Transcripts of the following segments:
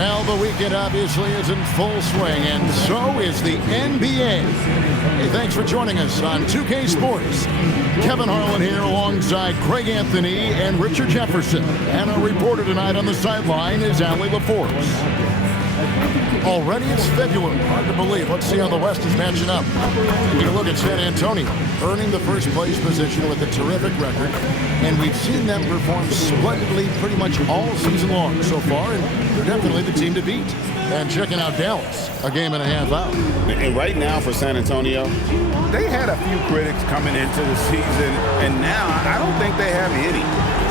Well, the weekend obviously is in full swing, and so is the NBA. Hey, thanks for joining us on 2K Sports. Kevin Harlan here alongside Craig Anthony and Richard Jefferson. And our reporter tonight on the sideline is Allie LaForce. Already it's February. Hard to believe. Let's see how the West is matching up. Take a look at San Antonio, earning the first place position with a terrific record. And we've seen them perform splendidly pretty much all season long so far, and they're definitely the team to beat. And checking out Dallas, a game and a half out. And right now for San Antonio, they had a few critics coming into the season, and now I don't think they have any.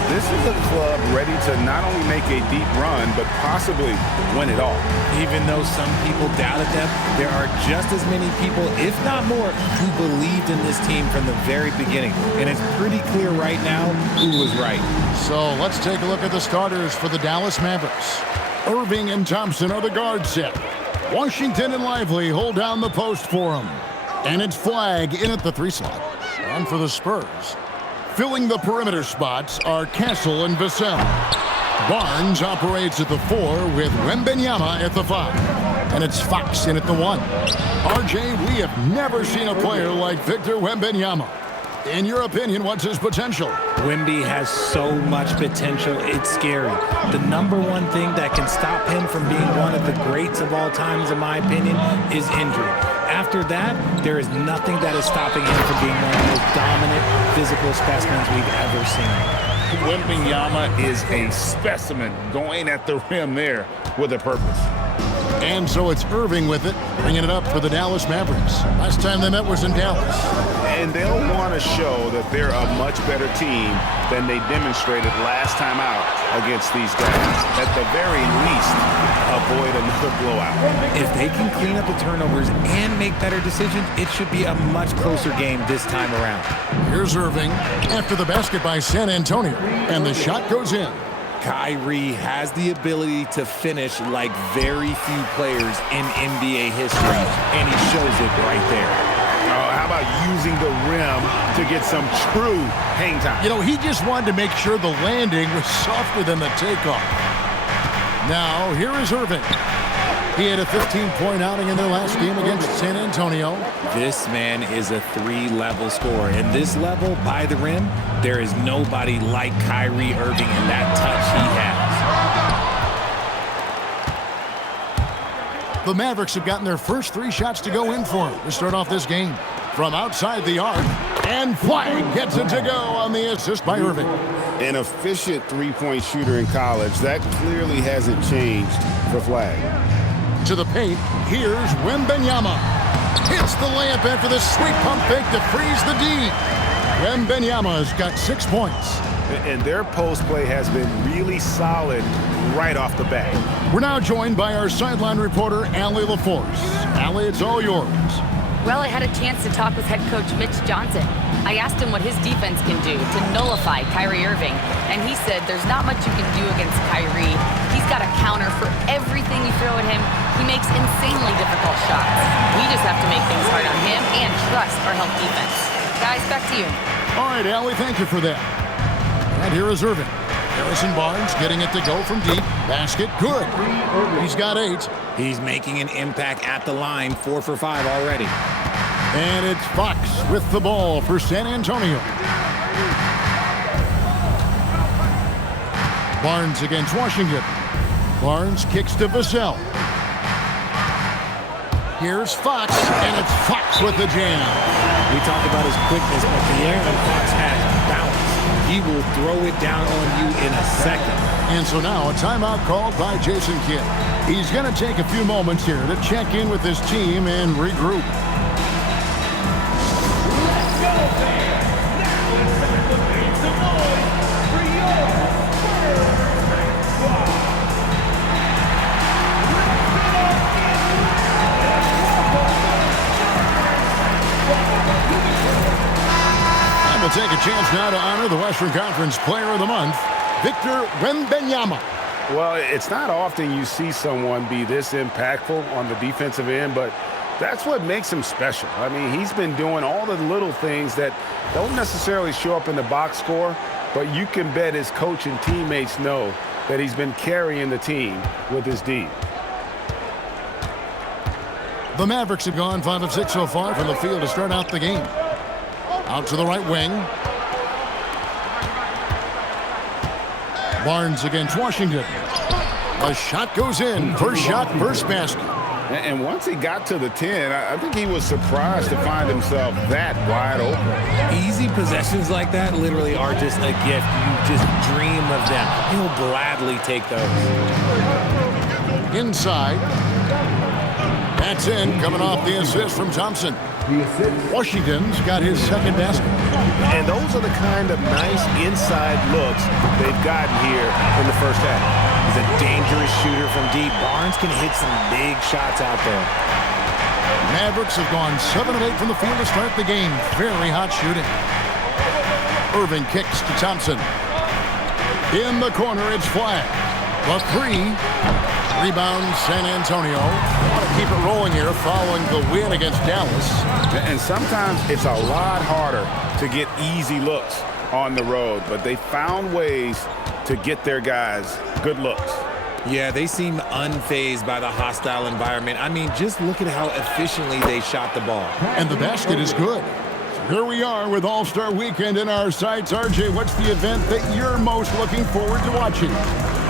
This is a club ready to not only make a deep run, but possibly win it all. Even though some people doubted them, there are just as many people, if not more, who believed in this team from the very beginning. And it's pretty clear right now who was right. So let's take a look at the starters for the Dallas Mavericks. Irving and Thompson are the guard set. Washington and Lively hold down the post for him. And it's Flag in at the 3 slot. And for the Spurs, filling the perimeter spots are Castle and Vassell. Barnes operates at the 4 with Wembanyama at the 5. And it's Fox in at the 1. RJ, we have never seen a player like Victor Wembanyama. In your opinion, what's his potential? Wemby has so much potential, it's scary. The number one thing that can stop him from being one of the greats of all times, in my opinion, is injury. After that, there is nothing that is stopping him from being one of the most dominant physical specimens we've ever seen. Wembanyama is a specimen going at the rim there with a purpose. And so it's Irving with it, bringing it up for the Dallas Mavericks. Last time they met was in Dallas. And they'll want to show that they're a much better team than they demonstrated last time out against these guys. At the very least, avoid another blowout. If they can clean up the turnovers and make better decisions, it should be a much closer game this time around. Here's Irving after the basket by San Antonio, and the shot goes in. Kyrie has the ability to finish like very few players in NBA history, and he shows it right there. How about using the rim to get some true hang time? You know, he just wanted to make sure the landing was softer than the takeoff. Now, here is Irving. He had a 15-point outing in their last game against San Antonio. This man is a 3-level scorer. And this level, by the rim, there is nobody like Kyrie Irving in that touch he has. The Mavericks have gotten their first 3 shots to go in for him to start off this game. From outside the arc, and Flag gets it to go on the assist by Irving. An efficient 3-point shooter in college. That clearly hasn't changed for Flag. To the paint, here's Wembanyama. Hits the layup after the sweet pump fake to freeze the D. Wembanyama's got 6 points. And their post play has been really solid right off the bat. We're now joined by our sideline reporter, Allie LaForce. Allie, it's all yours. Well, I had a chance to talk with head coach Mitch Johnson. I asked him what his defense can do to nullify Kyrie Irving, and he said there's not much you can do against Kyrie. He's got a counter for everything you throw at him. He makes insanely difficult shots. We just have to make things hard on him and trust our help defense. Guys, back to you. All right, Allie, thank you for that. And here is Irving. Harrison Barnes getting it to go from deep. Basket, good. He's got 8. He's making an impact at the line, 4 for 5 already. And it's Fox with the ball for San Antonio. Barnes against Washington. Barnes kicks to Vassell. Here's Fox, and it's Fox with the jam. We talk about his quickness, but the Aaron Fox has balance. He will throw it down on you in a second. And so now a timeout called by Jason Kidd. He's going to take a few moments here to check in with his team and regroup. We'll take a chance now to honor the Western Conference Player of the Month, Victor Wembanyama. Well, it's not often you see someone be this impactful on the defensive end, but that's what makes him special. I mean, he's been doing all the little things that don't necessarily show up in the box score, but you can bet his coach and teammates know that he's been carrying the team with his D. The Mavericks have gone 5 of 6 so far from the field to start out the game. Out to the right wing. Barnes against Washington. A shot goes in. First shot, first basket. And once he got to the 10, I think he was surprised to find himself that wide open. Easy possessions like that literally are just a gift. You just dream of them. He'll gladly take those. Inside. That's in, coming off the assist from Thompson. Washington's got his second basket. And those are the kind of nice inside looks they've gotten here in the first half. He's a dangerous shooter from deep. Barnes can hit some big shots out there. Mavericks have gone 7 of 8 from the field to start the game. Very hot shooting. Irving kicks to Thompson. In the corner, it's flat. The 3. Rebound, San Antonio. Want to keep it rolling here following the win against Dallas. And sometimes it's a lot harder to get easy looks on the road, but they found ways to get their guys good looks. Yeah, they seem unfazed by the hostile environment. I mean, just look at how efficiently they shot the ball. And the basket is good. So here we are with All-Star Weekend in our sights. RJ, what's the event that you're most looking forward to watching?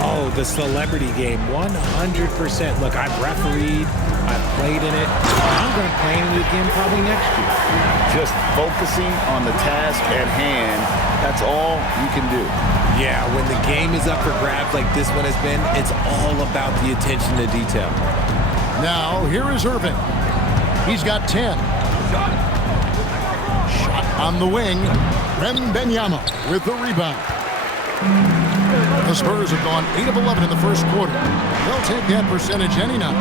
Oh, the celebrity game, 100%. Look, I've refereed, I've played in it. I'm going to play in it again probably next year. Just focusing on the task at hand, that's all you can do. Yeah, when the game is up for grabs like this one has been, it's all about the attention to detail. Now, here is Irving. He's got 10. Shot on the wing. Wembanyama with the rebound. The Spurs have gone 8 of 11 in the first quarter. They'll take that percentage any night.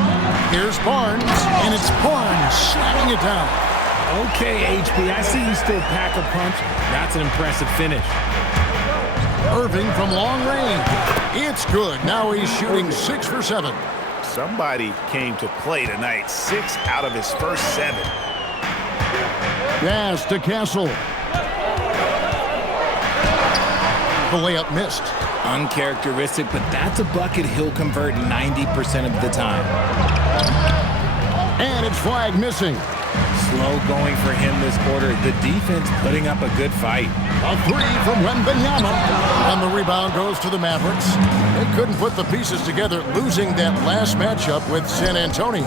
Here's Barnes, and it's Barnes slamming it down. Okay, HB, I see you still pack a punch. That's an impressive finish. Irving from long range. It's good. Now he's shooting 6 for 7. Somebody came to play tonight. 6 out of his first 7. Pass to Castle. The layup missed. Uncharacteristic, but that's a bucket he'll convert 90% of the time. And it's flag missing. Slow going for him this quarter. The defense putting up a good fight. A 3 from Wembanyama. And the rebound goes to the Mavericks. They couldn't put the pieces together, losing that last matchup with San Antonio.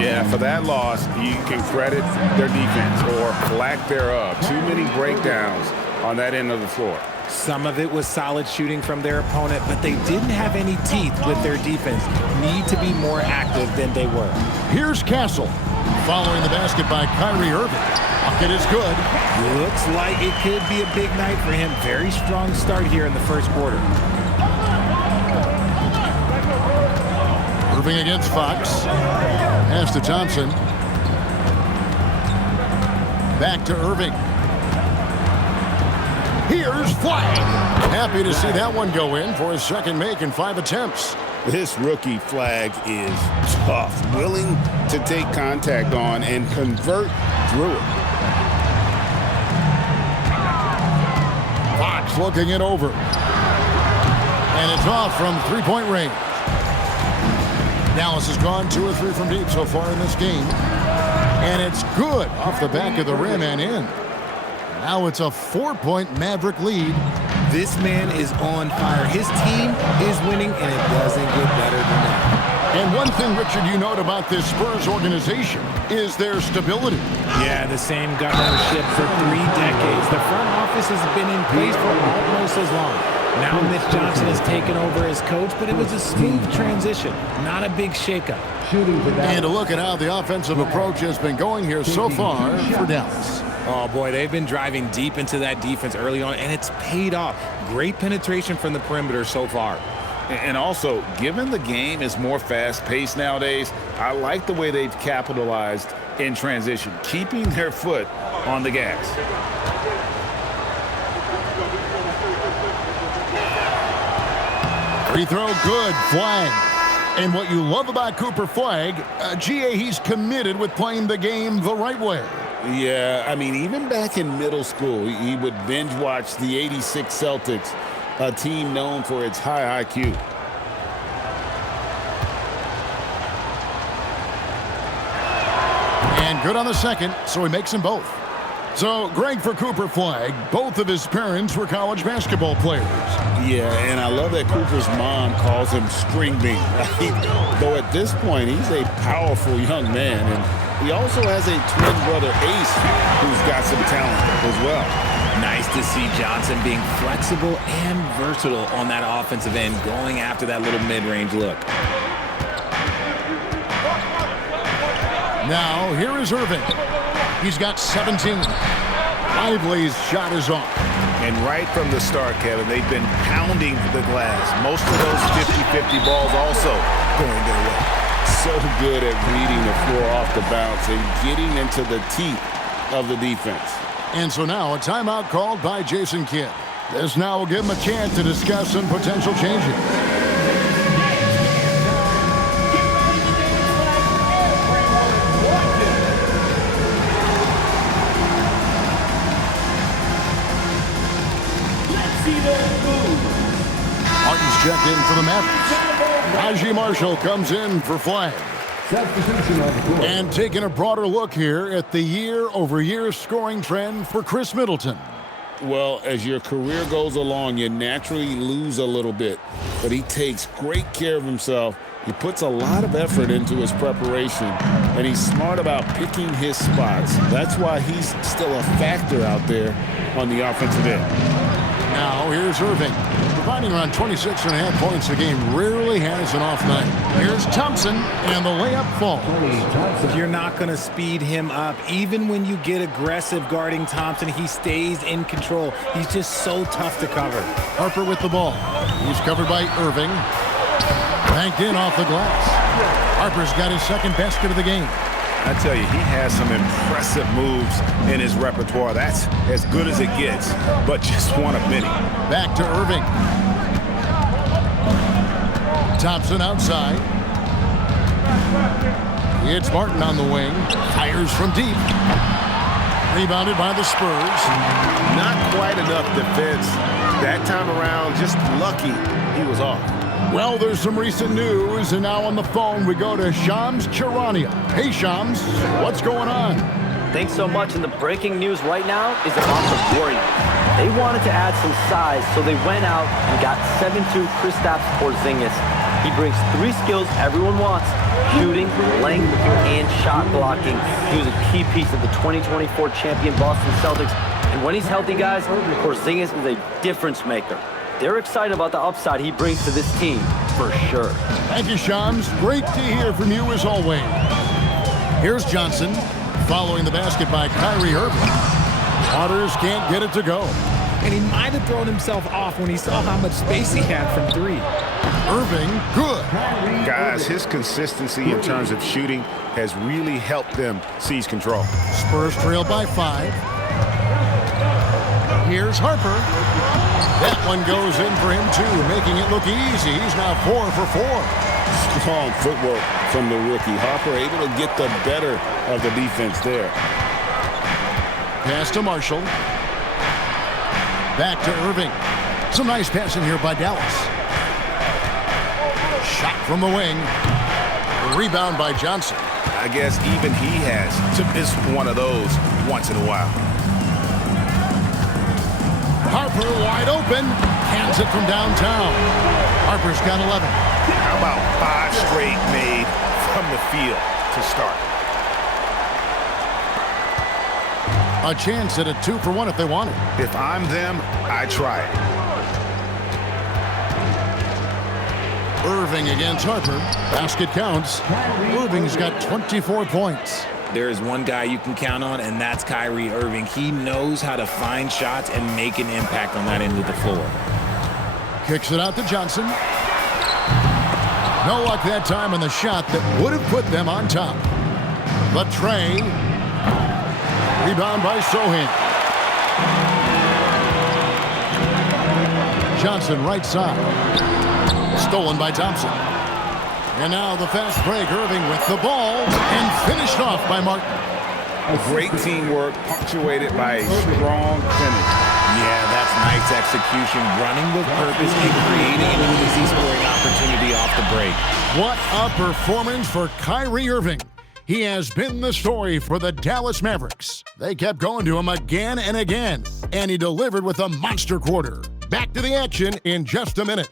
Yeah, for that loss, you can credit their defense or lack thereof. Too many breakdowns on that end of the floor. Some of it was solid shooting from their opponent, but they didn't have any teeth with their defense. Need to be more active than they were. Here's Castle. Following the basket by Kyrie Irving. Bucket is good. Looks like it could be a big night for him. Very strong start here in the first quarter. Irving against Fox. Pass to Thompson. Back to Irving. Here's Flag. Happy to see that one go in for his second make in 5 attempts. This rookie Flag is tough, willing to take contact on and convert through it. Fox looking it over. And it's off from 3-point range. Dallas has gone 2 or 3 from deep so far in this game. And it's good off the back of the rim and in. Now it's a 4-point Maverick lead. This man is on fire. His team is winning, and it doesn't get better than that. And one thing, Richard, you note about this Spurs organization is their stability. Yeah, the same governorship for 3 decades. The front office has been in place for almost as long. Now Mitch Johnson has taken over as coach, but it was a smooth transition, not a big shakeup. And to look at how the offensive approach has been going here so far for Dallas. Oh, boy, they've been driving deep into that defense early on, and it's paid off. Great penetration from the perimeter so far. And also, given the game is more fast-paced nowadays, I like the way they've capitalized in transition, keeping their foot on the gas. Free throw good. Flag. And what you love about Cooper Flag, GA, he's committed with playing the game the right way. Yeah, I mean, even back in middle school, he would binge watch the '86 Celtics, a team known for its high IQ. And good on the second, so he makes them both. So, Greg, for Cooper Flagg, both of his parents were college basketball players. Yeah, and I love that Cooper's mom calls him String Bean. Though at this point, he's a powerful young man. And he also has a twin brother, Ace, who's got some talent as well. Nice to see Johnson being flexible and versatile on that offensive end, going after that little mid-range look. Now, here is Irving. He's got 17. Lively's shot is off. And right from the start, Kevin, they've been pounding the glass. Most of those 50-50 balls also going their way. So good at reading the floor off the bounce and getting into the teeth of the defense. And so now a timeout called by Jason Kidd. This now will give him a chance to discuss some potential changes. Martin's checked in for the Mavericks. Najee Marshall comes in for Flagg. And taking a broader look here at the year-over-year scoring trend for Chris Middleton. Well, as your career goes along, you naturally lose a little bit. But he takes great care of himself. He puts a lot of effort into his preparation, and he's smart about picking his spots. That's why he's still a factor out there on the offensive end. Now, here's Irving, providing around 26.5 points a game. Rarely has an off night. Here's Thompson, and the layup falls. You're not going to speed him up. Even when you get aggressive guarding Thompson, he stays in control. He's just so tough to cover. Harper with the ball. He's covered by Irving. Banked in off the glass. Harper's got his second basket of the game. I tell you, he has some impressive moves in his repertoire. That's as good as it gets, but just one of many. Back to Irving. Thompson outside. It's Martin on the wing. Fires from deep. Rebounded by the Spurs. Not quite enough defense. That time around, just lucky he was off. Well, there's some recent news, and now on the phone we go to Shams Charania. Hey, Shams, what's going on? Thanks so much, and the breaking news right now is about the Warriors. They wanted to add some size, so they went out and got 7'2" Kristaps Porzingis. He brings 3 skills everyone wants: shooting, length, and shot blocking. He was a key piece of the 2024 champion Boston Celtics, and when he's healthy, guys, Porzingis is a difference maker. They're excited about the upside he brings to this team, for sure. Thank you, Shams. Great to hear from you as always. Here's Johnson, following the basket by Kyrie Irving. Waters can't get it to go. And he might have thrown himself off when he saw how much space he had from 3. Irving, good. Guys, his consistency in terms of shooting has really helped them seize control. Spurs trail by 5. Here's Harper. That one goes in for him, too, making it look easy. He's now 4 for 4. Strong footwork from the rookie. Harper able to get the better of the defense there. Pass to Marshall. Back to Irving. Some nice passing here by Dallas. Shot from the wing. Rebound by Johnson. I guess even he has to miss one of those once in a while. Harper wide open. Hands it from downtown. Harper's got 11. How about 5 straight made from the field to start? A chance at a 2 for 1 if they want it. If I'm them, I try it. Irving against Harper. Basket counts. Irving's got 24 points. There is one guy you can count on, and that's Kyrie Irving. He knows how to find shots and make an impact on that end of the floor. Kicks it out to Johnson. No luck that time on the shot that would have put them on top. But Trey. Rebound by Sohan. Johnson right side. Stolen by Thompson. And now the fast break. Irving with the ball and finished off by Martin. Great teamwork punctuated by a strong finish. Yeah, that's nice execution, running with purpose and creating an easy scoring opportunity off the break. What a performance for Kyrie Irving. He has been the story for the Dallas Mavericks. They kept going to him again and again, and he delivered with a monster quarter. Back to the action in just a minute.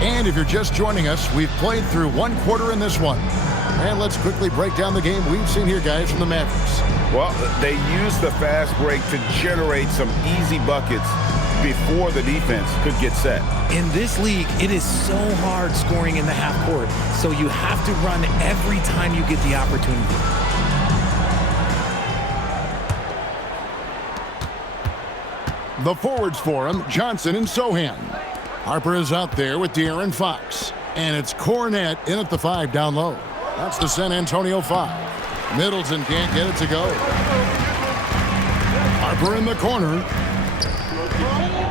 And if you're just joining us, we've played through one quarter in this one. And let's quickly break down the game we've seen here, guys, from the Mavericks. Well, they used the fast break to generate some easy buckets before the defense could get set. In this league, it is so hard scoring in the half court, so you have to run every time you get the opportunity. The forwards for him, Johnson and Sohan. Harper is out there with De'Aaron Fox. And it's Cornette in at the 5 down low. That's the San Antonio 5. Middleton can't get it to go. Harper in the corner.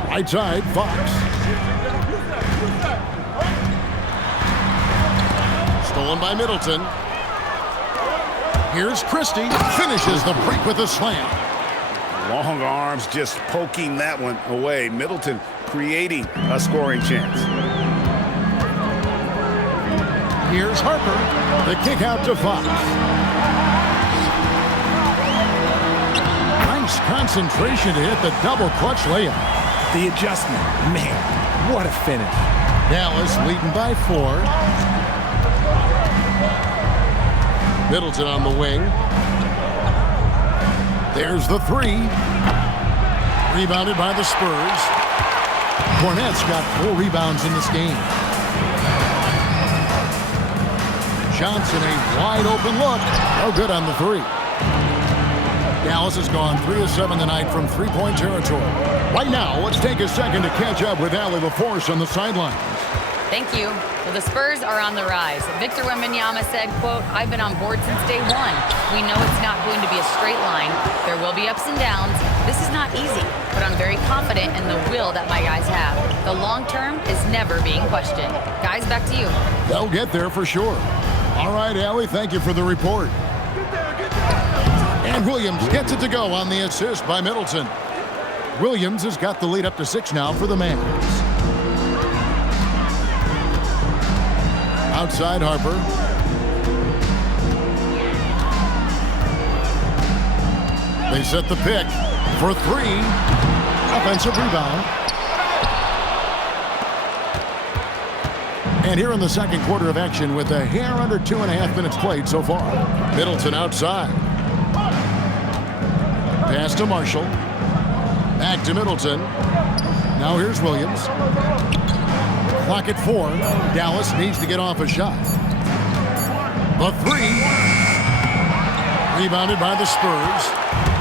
Right side, Fox. Stolen by Middleton. Here's Christie. Finishes the break with a slam. Long arms just poking that one away. Middleton creating a scoring chance. Here's Harper. The kick out to Fox. Nice concentration to hit the double clutch layup. The adjustment, man, what a finish. Dallas leading by 4. Middleton on the wing. There's the 3. Rebounded by the Spurs. Cornette's got 4 rebounds in this game. Johnson, a wide open look. No good on the 3. Dallas has gone 3 of 7 tonight from three-point territory. Right now, let's take a second to catch up with Allie LaForce on the sidelines. Thank you. Well, the Spurs are on the rise. Victor Wembanyama said, quote, "I've been on board since day one. We know it's not going to be a straight line. There will be ups and downs. This is not easy, but I'm very confident in the will that my guys have. The long term is never being questioned." Guys, back to you. They'll get there for sure. All right, Allie, thank you for the report. And Williams gets it to go on the assist by Middleton. Williams has got the lead up to 6 now for the Mavericks. Outside Harper. They set the pick for 3. Offensive rebound. And here in the second quarter of action with a hair under 2.5 minutes played so far. Middleton outside. Pass to Marshall. Back to Middleton. Now here's Williams. Clock at 4. Dallas needs to get off a shot. The 3. Rebounded by the Spurs.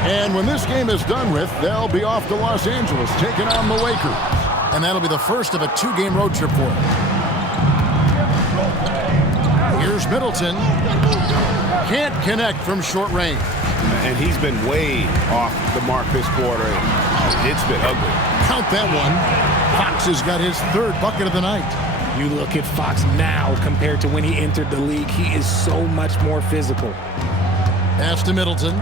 And when this game is done with, they'll be off to Los Angeles, taking on the Lakers. And that'll be the first of a 2-game road trip for them. Here's Middleton. Can't connect from short range. And he's been way off the mark this quarter. It's been ugly. Count that one. Fox has got his 3rd bucket of the night. You look at Fox now compared to when he entered the league. He is so much more physical. Pass to Middleton.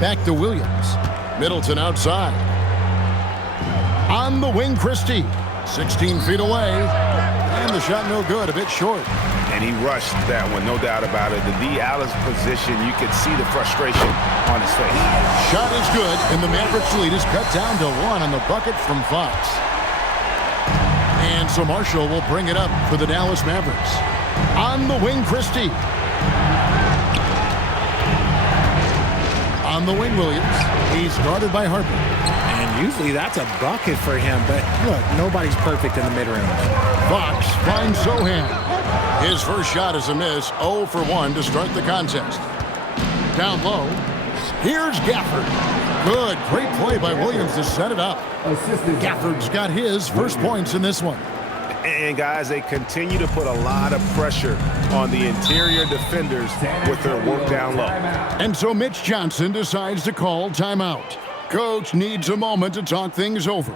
Back to Williams. Middleton outside. On the wing, Christie. 16 feet away. And the shot no good, a bit short. And he rushed that one, no doubt about it. The D. Allen's position, you could see the frustration on his face. Shot is good, and the Mavericks lead is cut down to 1 on the bucket from Fox. And so Marshall will bring it up for the Dallas Mavericks. On the wing, Christie. On the wing, Williams. He's guarded by Harper. And usually that's a bucket for him, but look, nobody's perfect in the mid-range. Fox finds Sohan. His first shot is a miss, 0 for 1 to start the contest. Down low, here's Gafford. Good, great play by Williams to set it up. Gafford's got his first points in this one. And guys, they continue to put a lot of pressure on the interior defenders with their work down low. And so Mitch Johnson decides to call timeout. Coach needs a moment to talk things over.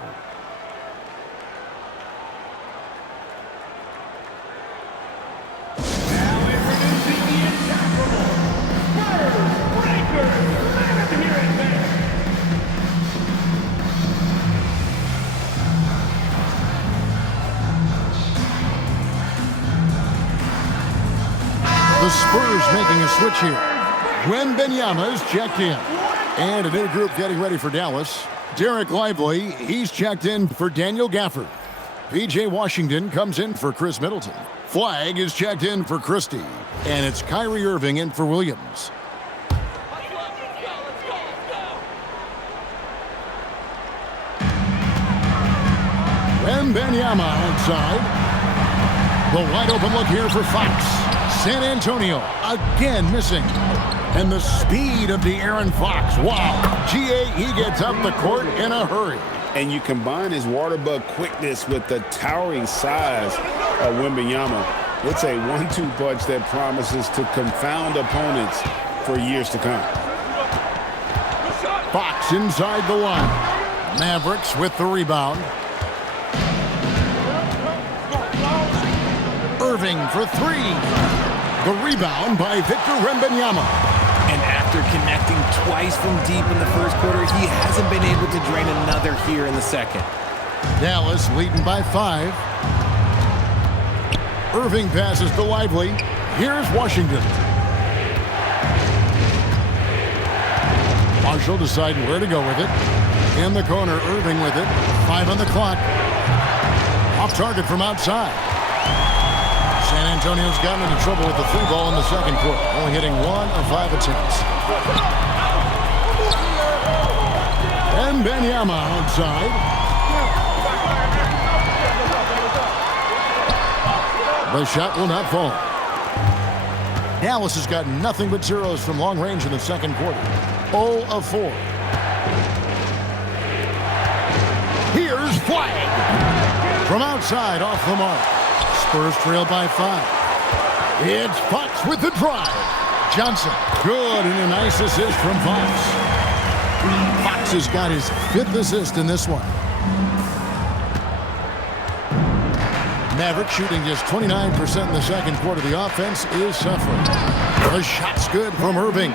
The Spurs making a switch here. Wembanyama is checked in. And a new group getting ready for Dallas. Derek Lively, he's checked in for Daniel Gafford. P.J. Washington comes in for Chris Middleton. Flag is checked in for Christie. And it's Kyrie Irving in for Williams. Wembanyama outside. The wide open look here for Fox. San Antonio again missing. And the speed of De'Aaron Fox. Wow. GA, he gets up the court in a hurry. And you combine his water bug quickness with the towering size of Wembanyama. It's a 1-2 punch that promises to confound opponents for years to come. Fox inside the line. Mavericks with the rebound. Irving for three. The rebound by Victor Wembanyama. And after connecting twice from deep in the first quarter, he hasn't been able to drain another here in the second. Dallas leading by 5. Irving passes to Lively. Here's Washington. Marshall deciding where to go with it. In the corner, Irving with it. 5 on the clock. Off target from outside. San Antonio's gotten into trouble with the 3 ball in the second quarter, only hitting 1 of 5 attempts. And Wembanyama outside. The shot will not fall. Dallas has got nothing but zeros from long range in the second quarter. 0 of 4. Here's Flag. From outside, off the mark. Spurs trail by 5. It's Fox with the drive. Johnson, good, and a nice assist from Fox. Fox has got his 5th assist in this one. Mavericks shooting just 29% in the second quarter. The offense is suffering. The shot's good from Irving.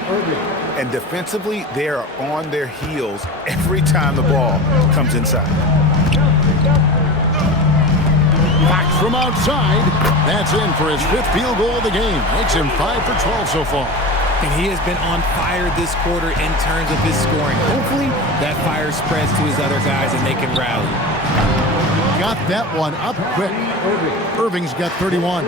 And defensively, they are on their heels every time the ball comes inside. Fox from outside. That's in for his 5th field goal of the game. Makes him 5 for 12 so far. And he has been on fire this quarter in terms of his scoring. Hopefully, that fire spreads to his other guys and they can rally. Got that one up quick. Irving's got 31.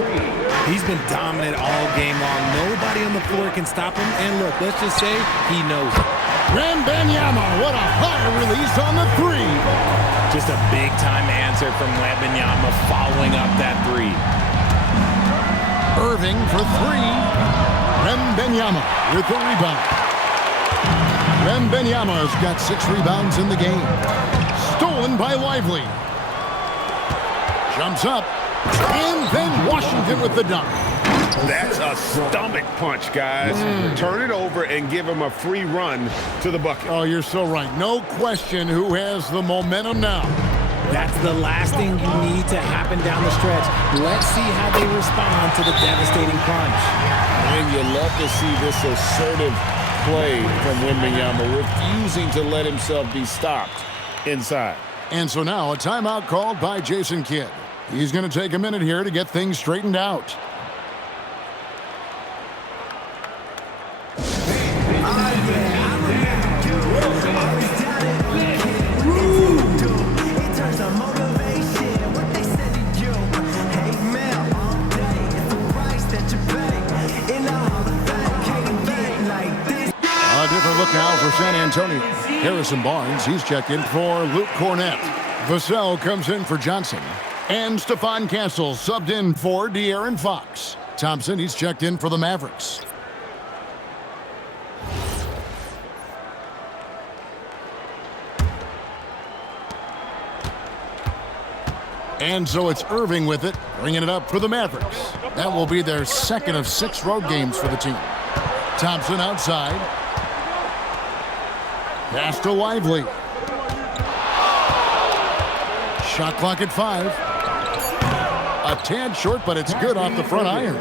He's been dominant all game long. Nobody on the floor can stop him. And look, let's just say he knows it. Wembanyama, what a high release on the 3. Just a big-time answer from Wembanyama following up that 3. Irving for 3. Wembanyama with the rebound. Wembanyama's got 6 rebounds in the game. Stolen by Lively. Jumps up. And then Washington with the dunk. That's a stomach punch, guys. Turn it over and give him a free run to the bucket. Oh, you're so right. No question who has the momentum now. That's the last thing you need to happen down the stretch. Let's see how they respond to the devastating punch. And you love to see this assertive play from Wembanyama, refusing to let himself be stopped inside. And so now a timeout called by Jason Kidd. He's going to take a minute here to get things straightened out. A different look now for San Antonio. Harrison Barnes, he's checked in for Luke Cornett. Vassell comes in for Johnson. And Stephon Castle subbed in for De'Aaron Fox. Thompson, he's checked in for the Mavericks. And so it's Irving with it, bringing it up for the Mavericks. That will be their 2nd of 6 road games for the team. Thompson outside. Pass to Lively. Shot clock at 5. A tad short, but it's good off the front iron.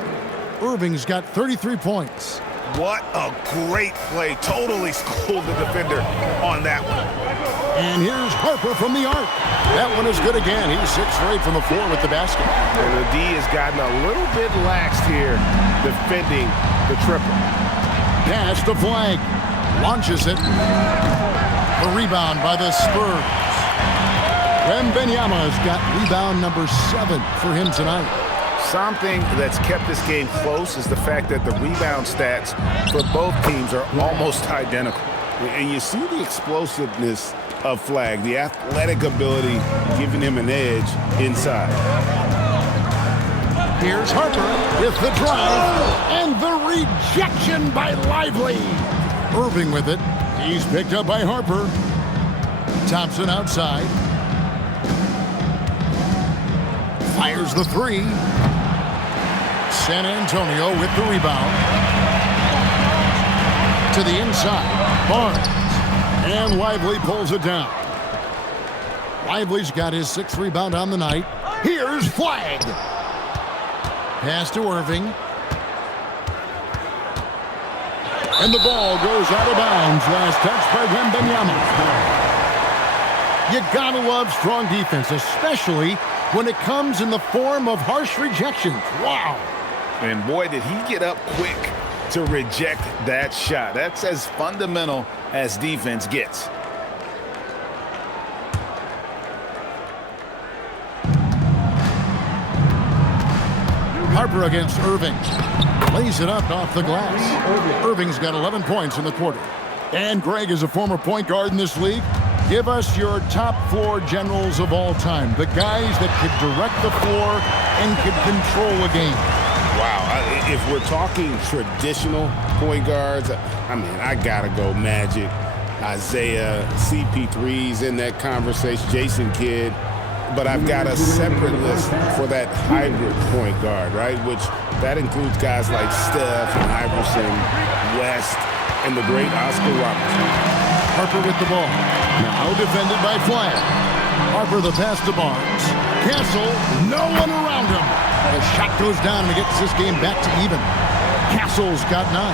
Irving's got 33 points. What a great play. Totally schooled the defender on that one. And here's Harper from the arc. That one is good again. He's 6 straight from the floor with the basket. And the D has gotten a little bit laxed here defending the triple. Pass to Flag. Launches it. The rebound by the Spurs. Wembanyama's got rebound number 7 for him tonight. Something that's kept this game close is the fact that the rebound stats for both teams are almost identical. And you see the explosiveness of Flag, the athletic ability giving him an edge inside. Here's Harper with the drive and the rejection by Lively. Irving with it. He's picked up by Harper. Thompson outside. Fires the 3. San Antonio with the rebound. To the inside. Barnes. And Lively pulls it down. Lively's got his 6th rebound on the night. Here's Flag. Pass to Irving. And the ball goes out of bounds. Last touch by Wembanyama. You gotta love strong defense, especially when it comes in the form of harsh rejections. Wow. And boy, did he get up quick to reject that shot. That's as fundamental as defense gets. Harper against Irving. Lays it up off the glass. Irving's got 11 points in the quarter. And Greg is a former point guard in this league. Give us your top floor generals of all time. The guys that could direct the floor and could control a game. Wow. If we're talking traditional point guards, I mean, I got to go Magic, Isaiah, CP3's in that conversation, Jason Kidd. But I've got a separate list for that hybrid point guard, right? Which that includes guys like Steph and Iverson, West, and the great Oscar Robertson. Harper with the ball. Now defended by Flag. Harper the pass to Barnes. Castle, no one around him. The shot goes down and it gets this game back to even. Castle's got 9.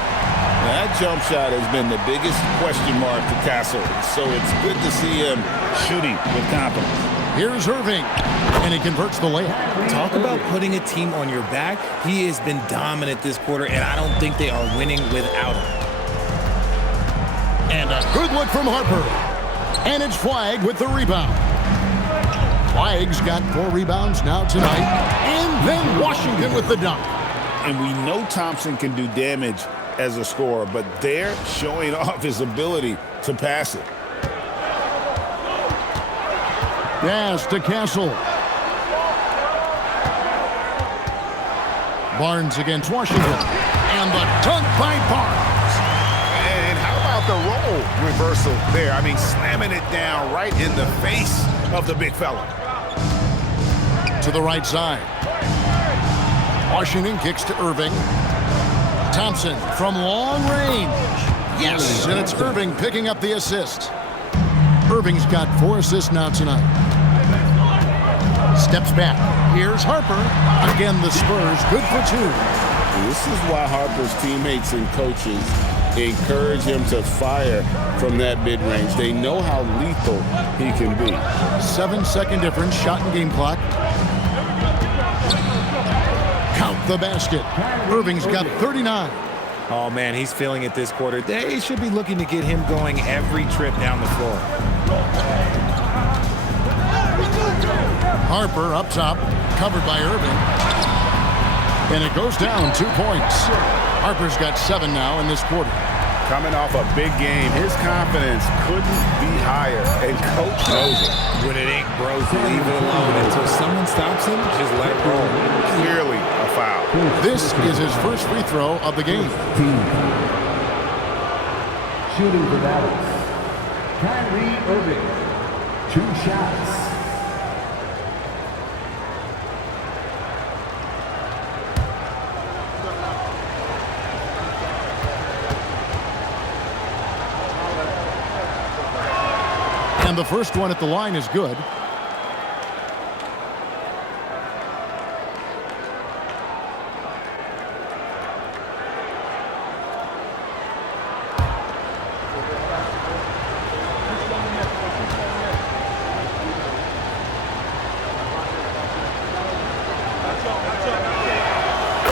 That jump shot has been the biggest question mark for Castle. So it's good to see him shooting with confidence. Here's Irving, and he converts the layup. Talk about putting a team on your back. He has been dominant this quarter, and I don't think they are winning without him. And a good look from Harper. And it's Flag with the rebound. Flag's got 4 rebounds now tonight. And then Washington with the dunk. And we know Thompson can do damage as a scorer, but they're showing off his ability to pass it. Pass to Castle. Barnes against Washington. And the dunk by Barnes. And how about the role reversal there? I mean, slamming it down right in the face of the big fella. To the right side. Washington kicks to Irving. Thompson from long range. Yes, and it's Irving picking up the assist. Irving's got 4 assists now tonight. Steps back. Here's Harper. Again, the Spurs good for 2. This is why Harper's teammates and coaches encourage him to fire from that mid-range. They know how lethal he can be. 7-second difference, shot and game clock. Count the basket. Irving's got 39. Oh, man, he's feeling it this quarter. They should be looking to get him going every trip down the floor. Harper up top, covered by Irving. And it goes down 2 points. Harper's got 7 now in this quarter. Coming off a big game, his confidence couldn't be higher, and coach knows it. When it ain't broke, leave it alone. Until someone stops him, just let it roll. Clearly a foul. This is his first free throw of the game. Shooting for Mavericks, Kyrie Irving, 2 shots. And the first one at the line is good.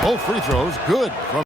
Both free throws good from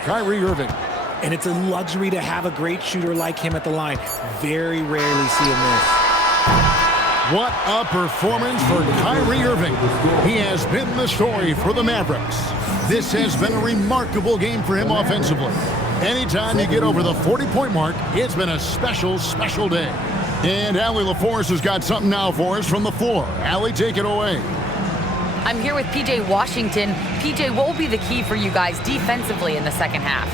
from Kyrie Irving. And it's a luxury to have a great shooter like him at the line. Very rarely see him miss. What a performance for Kyrie Irving. He has been the story for the Mavericks. This has been a remarkable game for him offensively. Anytime you get over the 40-point mark, it's been a special, special day. And Allie LaForce has got something now for us from the floor. Allie, take it away. I'm here with PJ Washington. PJ, what will be the key for you guys defensively in the second half?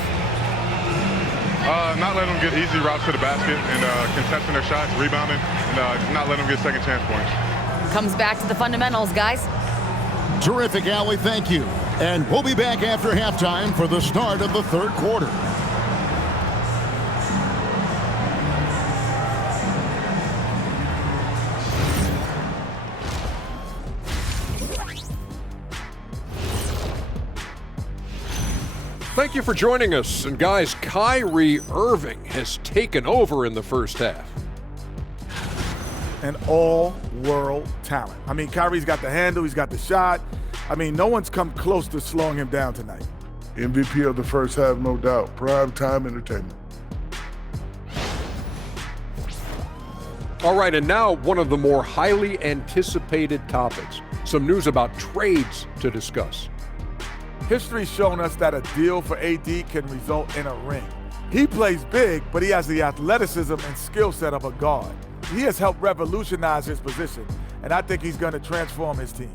Not letting them get easy routes to the basket and contesting their shots, rebounding, and not letting them get second chance points. Comes back to the fundamentals, guys. Terrific, Allie. Thank you. And we'll be back after halftime for the start of the third quarter. Thank you for joining us. And guys, Kyrie Irving has taken over in the first half. An all-world talent. I mean, Kyrie's got the handle, he's got the shot. I mean, no one's come close to slowing him down tonight. MVP of the first half, no doubt. Prime time entertainment. All right, and now one of the more highly anticipated topics. Some news about trades to discuss. History's shown us that a deal for AD can result in a ring. He plays big, but he has the athleticism and skill set of a guard. He has helped revolutionize his position, and I think he's going to transform his team.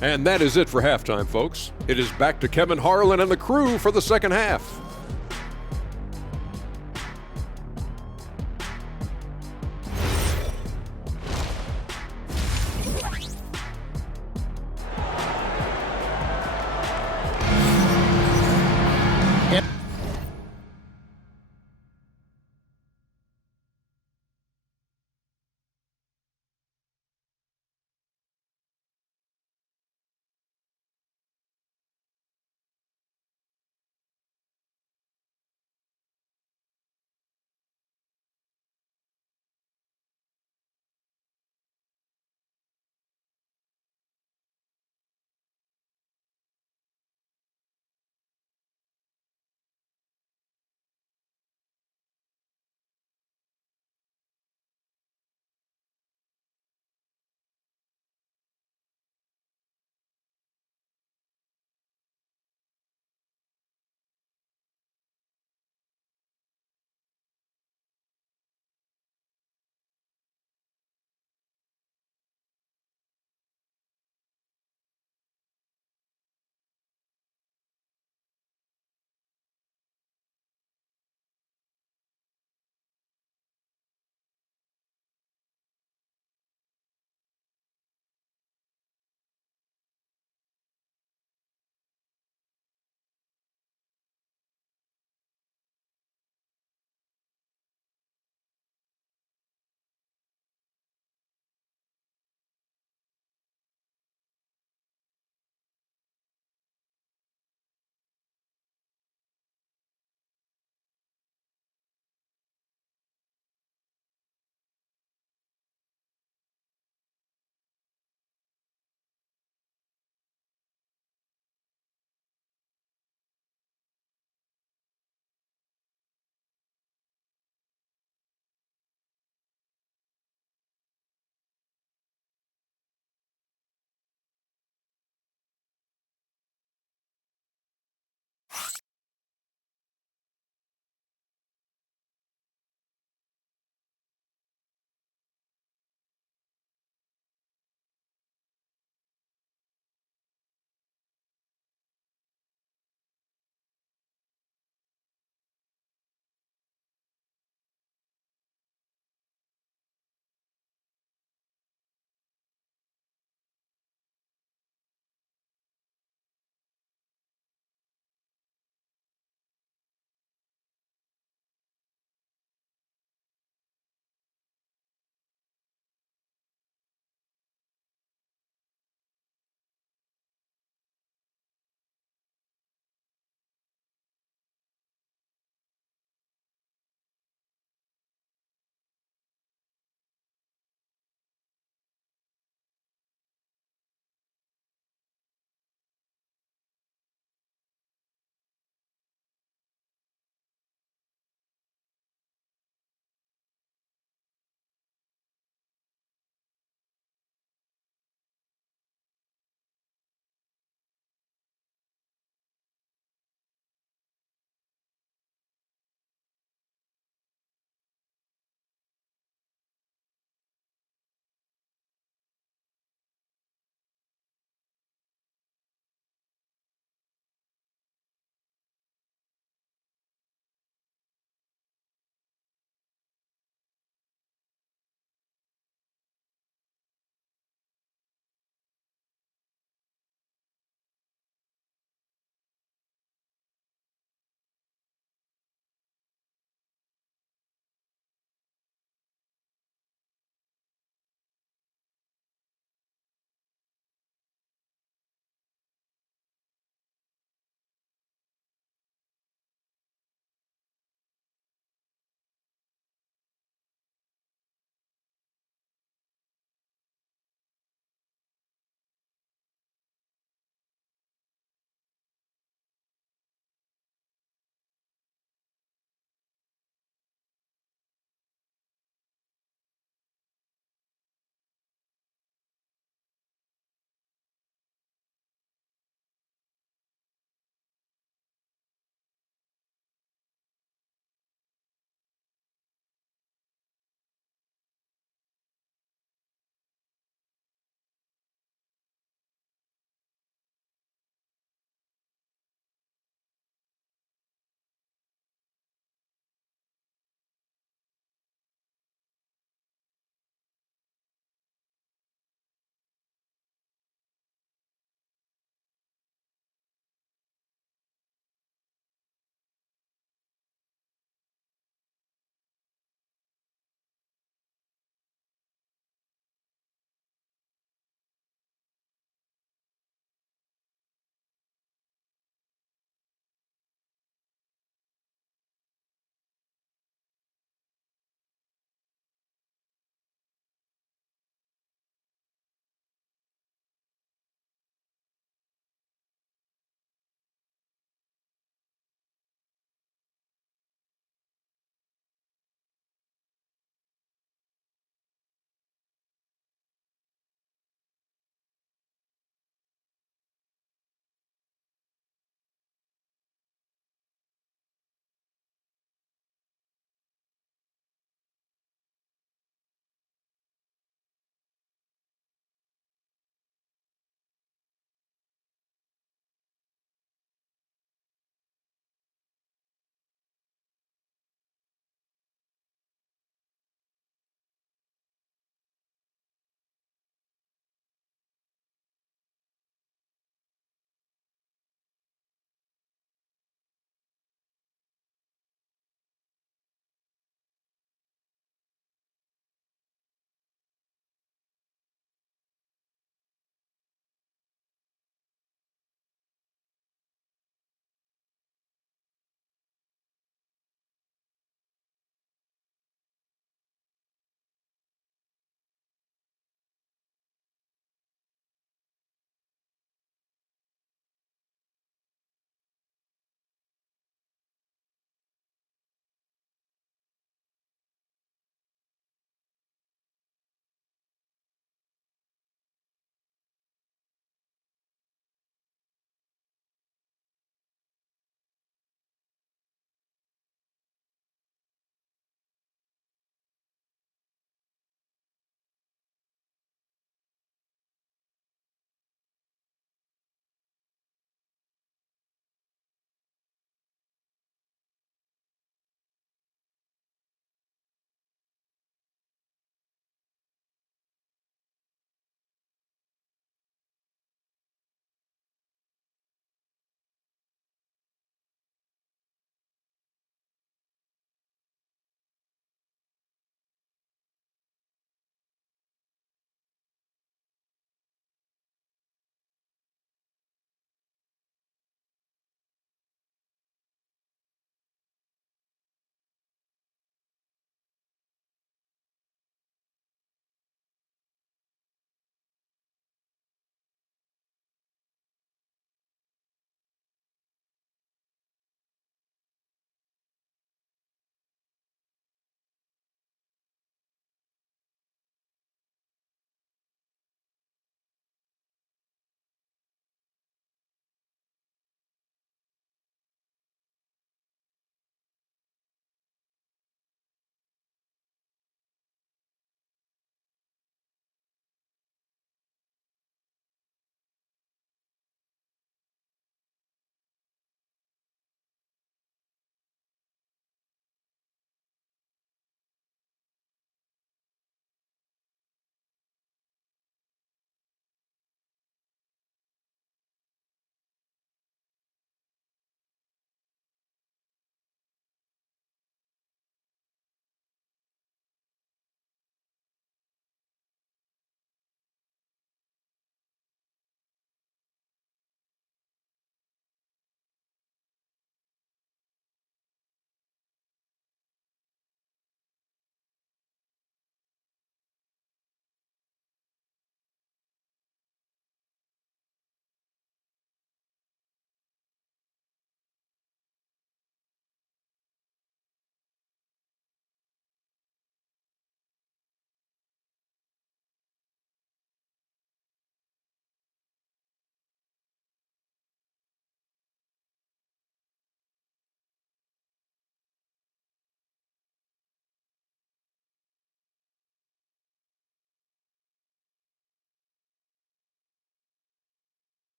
And that is it for halftime, folks. It is back to Kevin Harlan and the crew for the second half.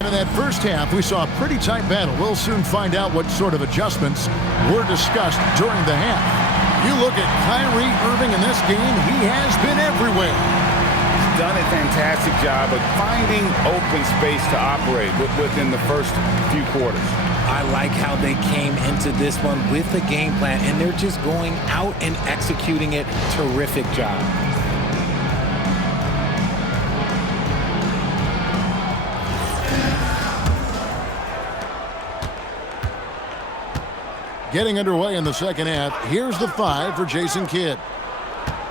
In that first half, we saw a pretty tight battle. We'll soon find out what sort of adjustments were discussed during the half. You look at Kyrie Irving in this game, he has been everywhere. He's done a fantastic job of finding open space to operate within the first few quarters. I like how they came into this one with a game plan, and they're just going out and executing it. Terrific job. Getting underway in the second half. Here's the 5 for Jason Kidd.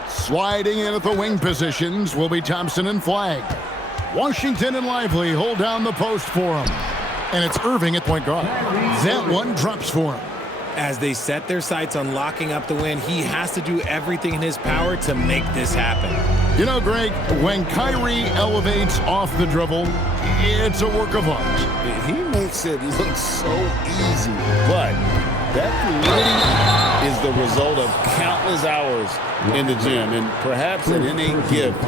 Sliding in at the wing positions will be Thompson and Flagg. Washington and Lively hold down the post for him. And it's Irving at point guard. That one drops for him. As they set their sights on locking up the win, he has to do everything in his power to make this happen. You know, Greg, when Kyrie elevates off the dribble, it's a work of art. He makes it look so easy, but that fluidity is the result of countless hours in the gym and perhaps an innate gift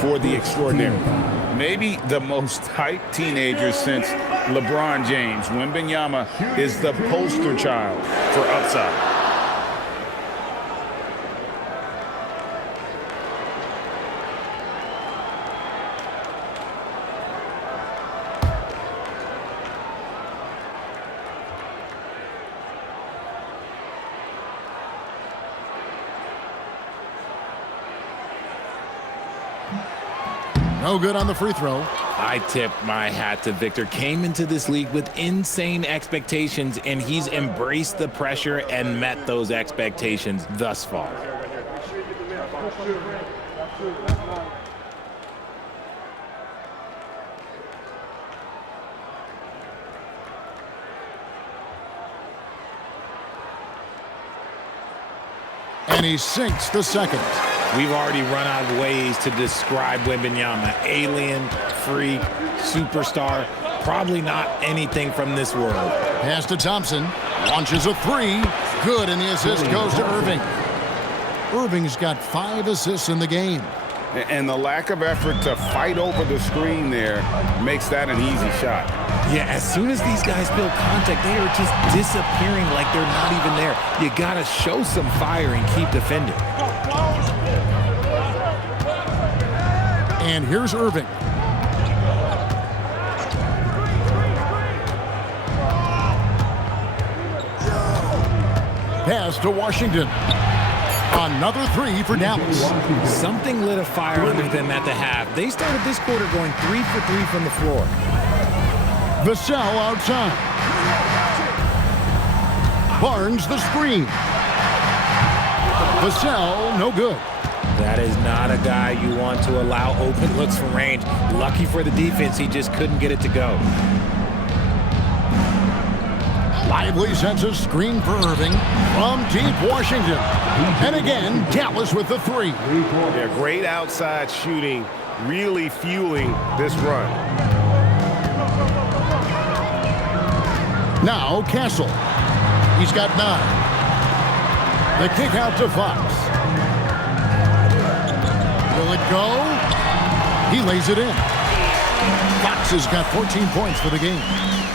for the extraordinary. Maybe the most hyped teenager since LeBron James. Wembanyama is the poster child for upside. No good on the free throw. I tip my hat to Victor. Came into this league with insane expectations, and he's embraced the pressure and met those expectations thus far. And he sinks the second. We've already run out of ways to describe Wembanyama. Alien, freak, superstar, probably not anything from this world. Pass to Thompson, launches a 3. Good, and the assist goes to Irving. Irving's got 5 assists in the game. And the lack of effort to fight over the screen there makes that an easy shot. Yeah, as soon as these guys feel contact, they are just disappearing like they're not even there. You gotta show some fire and keep defending. And here's Irving. Pass to Washington. Another 3 for Dallas. Something lit a fire under them at the half. They started this quarter going 3 for 3 from the floor. Vassell outside. Barnes the screen. Vassell, no good. That is not a guy you want to allow open looks from range. Lucky for the defense, he just couldn't get it to go. Lively sends a screen for Irving from deep Washington. And again, Dallas with the 3. Yeah, great outside shooting, really fueling this run. Now Castle. He's got 9. The kick out to Fox. Will it go? He lays it in. Fox has got 14 points for the game.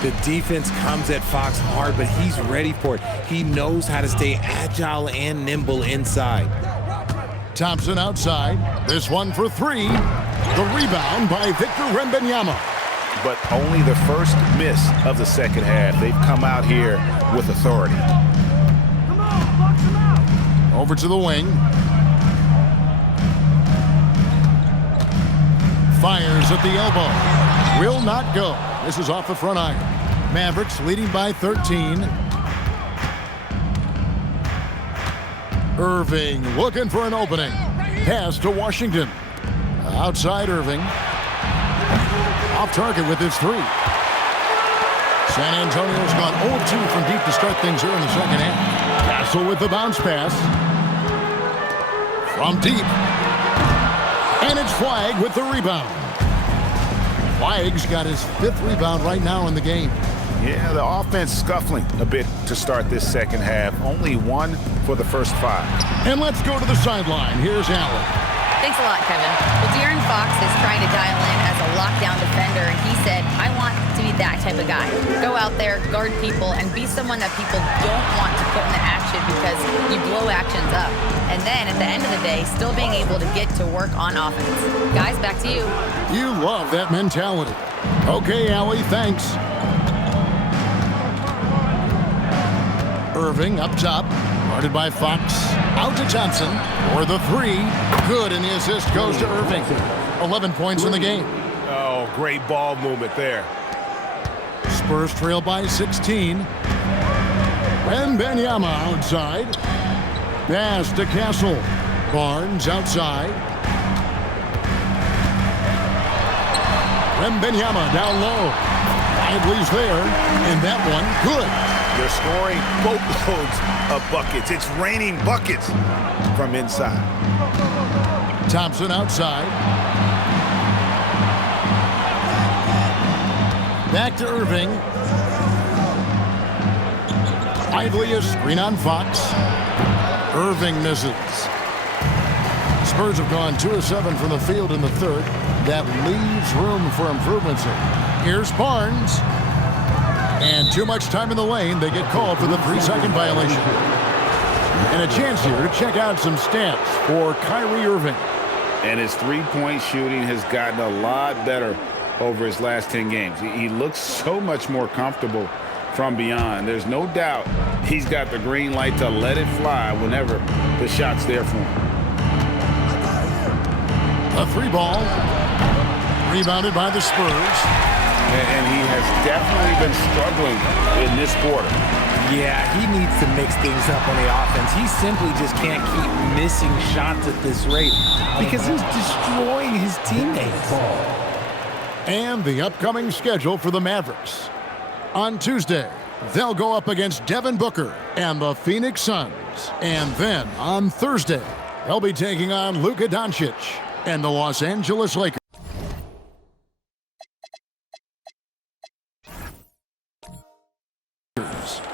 The defense comes at Fox hard, but he's ready for it. He knows how to stay agile and nimble inside. Thompson outside. This one for 3. The rebound by Victor Wembanyama. But only the first miss of the second half. They've come out here with authority. Over to the wing. Fires at the elbow. Will not go. This is off the front iron. Mavericks leading by 13. Irving looking for an opening. Pass to Washington. Outside Irving. Off target with his 3. San Antonio's gone 0-2 from deep to start things here in the second half. Castle with the bounce pass. From deep. And it's Flagg with the rebound. Flagg's got his 5th rebound right now in the game. Yeah, the offense scuffling a bit to start this second half. Only 1 for the first 5. And let's go to the sideline. Here's Allen. Thanks a lot, Kevin. Well, De'Aaron Fox is trying to dial in as a lockdown defender, and he said, I want to be that type of guy. Go out there, guard people, and be someone that people don't want to put in the action because you blow actions up. And then at the end of the day, still being able to get to work on offense. Guys, back to you. You love that mentality. Okay, Allie, thanks. Irving up top, guarded by Fox. Out to Thompson for the three. Good, and the assist goes to Irving. 11 points in the game. Oh, great ball movement there. Spurs trail by 16. Wembanyama outside. Pass to Castle. Barnes outside. Wembanyama down low. Lively's there, and that one good. They're scoring boatloads of buckets. It's raining buckets from inside. Thompson outside. Back to Irving. Lively is screen on Fox. Irving misses. Spurs have gone 2 of 7 from the field in the third. That leaves room for improvements here. Here's Barnes. And too much time in the lane. They get called for the 3-second violation. And a chance here to check out some stats for Kyrie Irving. And his three-point shooting has gotten a lot better over his last 10 games. He looks so much more comfortable from beyond. There's no doubt he's got the green light to let it fly whenever the shot's there for him. A 3-ball. Rebounded by the Spurs. And he has definitely been struggling in this quarter. Yeah, he needs to mix things up on the offense. He simply just can't keep missing shots at this rate because he's destroying his teammates. And the upcoming schedule for the Mavericks. On Tuesday, they'll go up against Devin Booker and the Phoenix Suns. And then on Thursday, they'll be taking on Luka Doncic and the Los Angeles Lakers.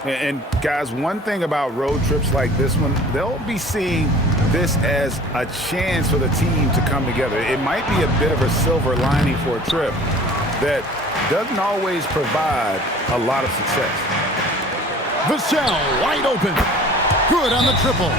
And guys, one thing about road trips like this one, they'll be seeing this as a chance for the team to come together. It might be a bit of a silver lining for a trip that doesn't always provide a lot of success. Vassell wide open. Good on the triple.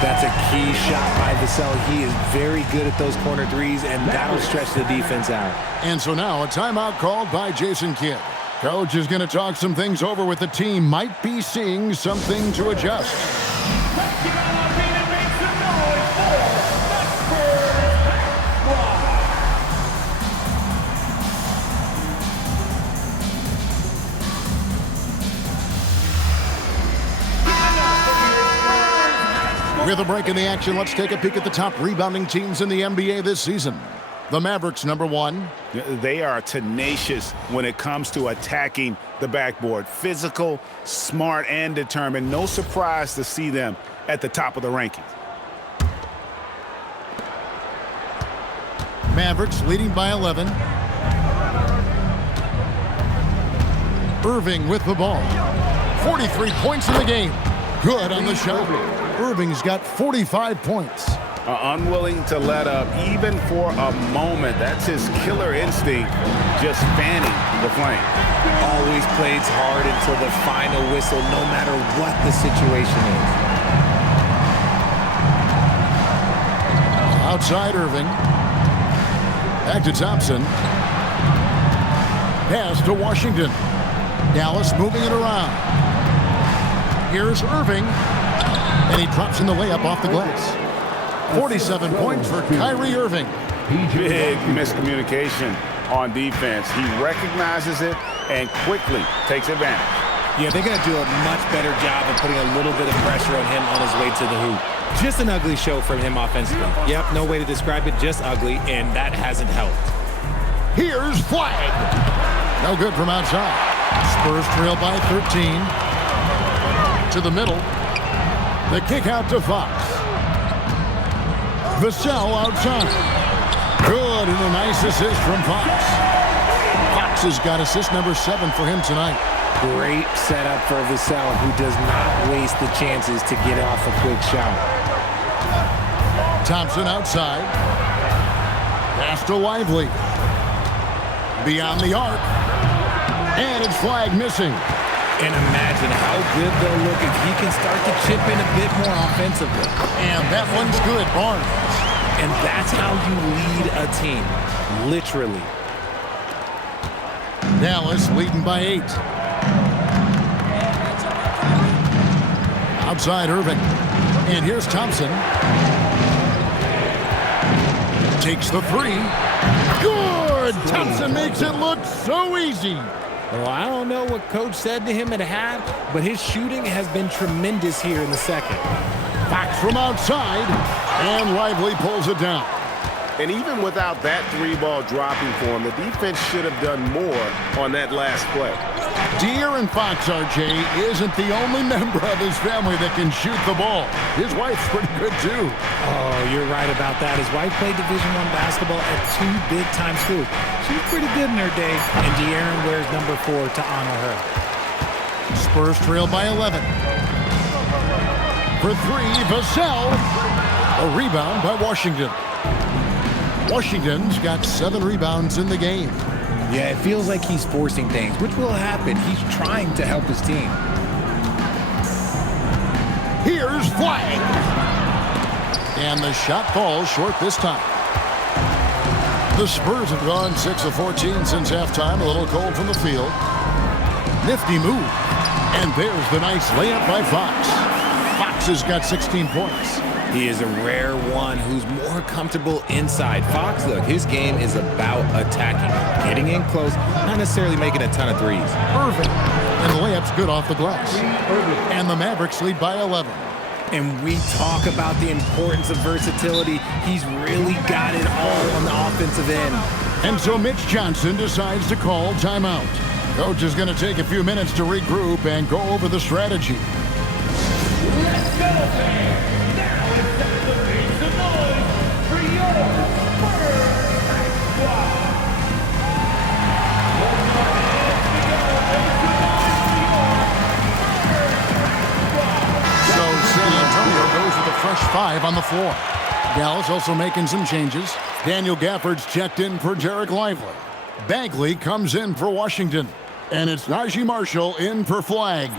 That's a key shot by Vassell. He is very good at those corner threes, and that'll stretch the defense out. And so now a timeout called by Jason Kidd. Coach is going to talk some things over with the team. Might be seeing something to adjust. With a break in the action, let's take a peek at the top rebounding teams in the NBA this season. The Mavericks, number 1. They are tenacious when it comes to attacking the backboard. Physical, smart, and determined. No surprise to see them at the top of the rankings. Mavericks leading by 11. Irving with the ball. 43 points in the game. Good on the shot. Irving's got 45 points. Unwilling to let up even for a moment. That's his killer instinct, just fanning the flame. Always plays hard until the final whistle, no matter what the situation is. Outside Irving. Back to Thompson. Pass to Washington. Dallas moving it around. Here's Irving. And he drops in the layup off the glass. 47 points for Kyrie Irving. Big miscommunication on defense. He recognizes it and quickly takes advantage. Yeah, they're going to do a much better job of putting a little bit of pressure on him on his way to the hoop. Just an ugly show from him offensively. Yep, no way to describe it, just ugly, and that hasn't helped. Here's flag. No good from outside. Spurs trail by 13. To the middle. The kick out to Fox. Vassell outside. Good, and a nice assist from Fox. Fox has got assist number 7 for him tonight. Great setup for Vassell, who does not waste the chances to get off a quick shot. Thompson outside. Pass to Lively. beyond the arc. And it's flag missing. And imagine how good they'll look if he can start to chip in a bit more offensively. And that one's good, Barnes. And that's how you lead a team, literally. Dallas leading by 8. Outside Irving. And here's Thompson. Takes the 3. Good! Thompson makes it look so easy. Well, I don't know what Coach said to him at half, but his shooting has been tremendous here in the second. Back from outside, and Lively pulls it down. And even without that 3-ball dropping for him, the defense should have done more on that last play. De'Aaron Fox, RJ, isn't the only member of his family that can shoot the ball. His wife's pretty good, too. Oh, you're right about that. His wife played Division I basketball at 2 big-time schools. She's pretty good in her day, and De'Aaron wears number 4 to honor her. Spurs trail by 11. For 3, Vassell. A rebound by Washington. Washington's got 7 rebounds in the game. Yeah, it feels like he's forcing things, which will happen. He's trying to help his team. Here's Flag. And the shot falls short this time. The Spurs have gone 6 of 14 since halftime. A little cold from the field. Nifty move. And there's the nice layup by Fox. Fox has got 16 points. He is a rare one who's more comfortable inside. Fox, look, his game is about attacking, getting in close, not necessarily making a ton of threes. Irving. And the layup's good off the glass. And the Mavericks lead by 11. And we talk about the importance of versatility. He's really got it all on the offensive end. And so Mitch Johnson decides to call timeout. Coach is going to take a few minutes to regroup and go over the strategy. Let's go, fans! Now it's time to make some noise for your Spurs squad. So San Antonio goes with a fresh 5 on the floor. Dallas also making some changes. Daniel Gafford's checked in for Derek Lively. Bagley comes in for Washington. And it's Najee Marshall in for Flag.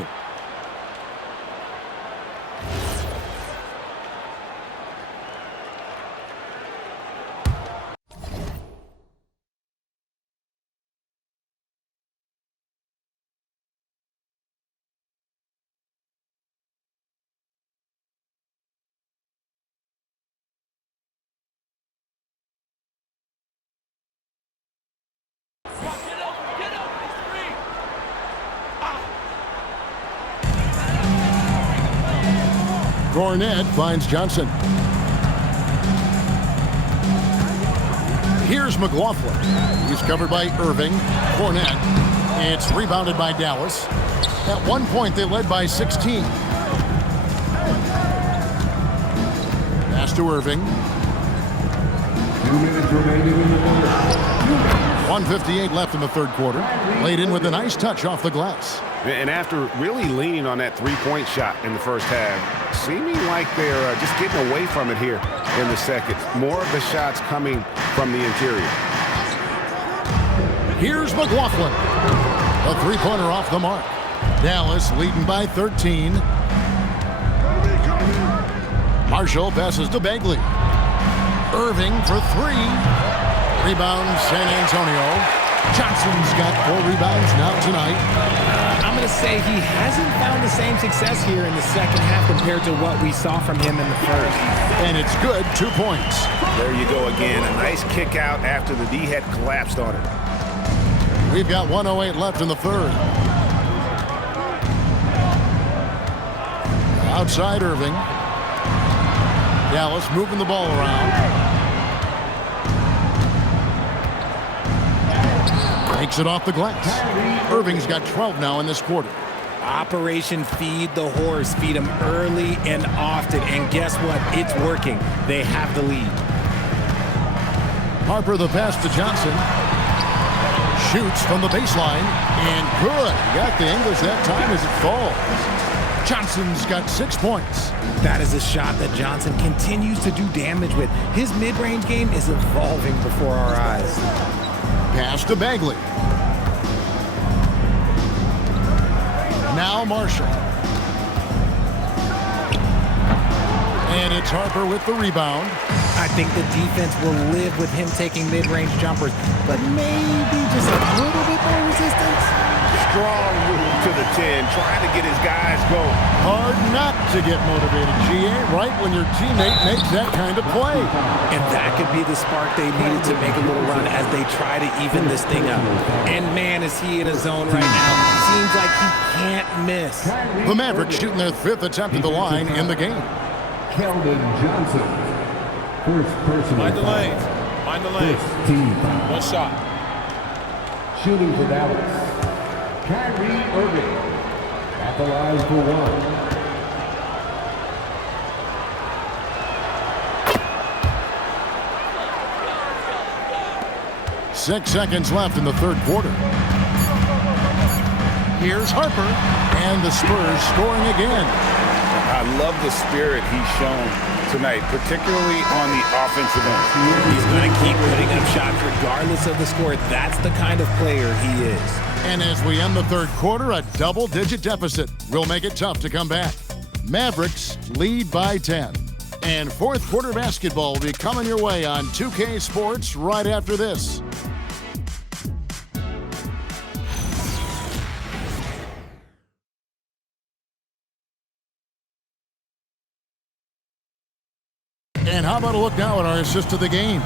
Cornette finds Johnson. Here's McLaughlin. He's covered by Irving. Cornette. It's rebounded by Dallas. At one point, they led by 16. Pass to Irving. 2 minutes remaining in the quarter. 1:58 left in the third quarter. Laid in with a nice touch off the glass. And after really leaning on that 3-point shot in the first half, seeming like they're just getting away from it here in the second. More of the shots coming from the interior. Here's McLaughlin. A 3-pointer off the mark. Dallas leading by 13. Marshall passes to Bagley. Irving for 3. Rebound San Antonio. Johnson's got 4 rebounds now tonight. I'm going to say he hasn't found the same success here in the second half compared to what we saw from him in the first. And it's good, 2 points. There you go again. A nice kick out after the D had collapsed on it. We've got 1:08 left in the third. Outside Irving. Dallas moving the ball around. Takes it off the glass. Irving's got 12 now in this quarter. Operation Feed the Horse. Feed him early and often. And guess what? It's working. They have the lead. Harper the pass to Johnson. Shoots from the baseline. And good. He got the English that time as it falls. Johnson's got 6 points. That is a shot that Johnson continues to do damage with. His mid-range game is evolving before our eyes. Pass to Bagley. Now Marshall. And it's Harper with the rebound. I think the defense will live with him taking mid-range jumpers, but maybe just a little bit more resistance. Strong move to the 10, trying to get his guys going. Hard not to get motivated, GA, right when your teammate makes that kind of play. And that could be the spark they needed to make a little run as they try to even this thing up. And man, is he in a zone right now. Seems like he can't miss. The Mavericks shooting their 5th attempt at the line in the game. Keldon Johnson. First personal. Mind the lane. Mind the lane. Team. One shot. Shooting for Dallas. Kyrie Irving. At the line for one. Six seconds left in the third quarter. Here's Harper, and the Spurs scoring again. I love the spirit he's shown tonight, particularly on the offensive end. He's going to keep putting up shots regardless of the score. That's the kind of player he is. And as we end the third quarter, a double-digit deficit will make it tough to come back. Mavericks lead by 10. And fourth quarter basketball will be coming your way on 2K Sports right after this. And how about a look now at our assist of the game?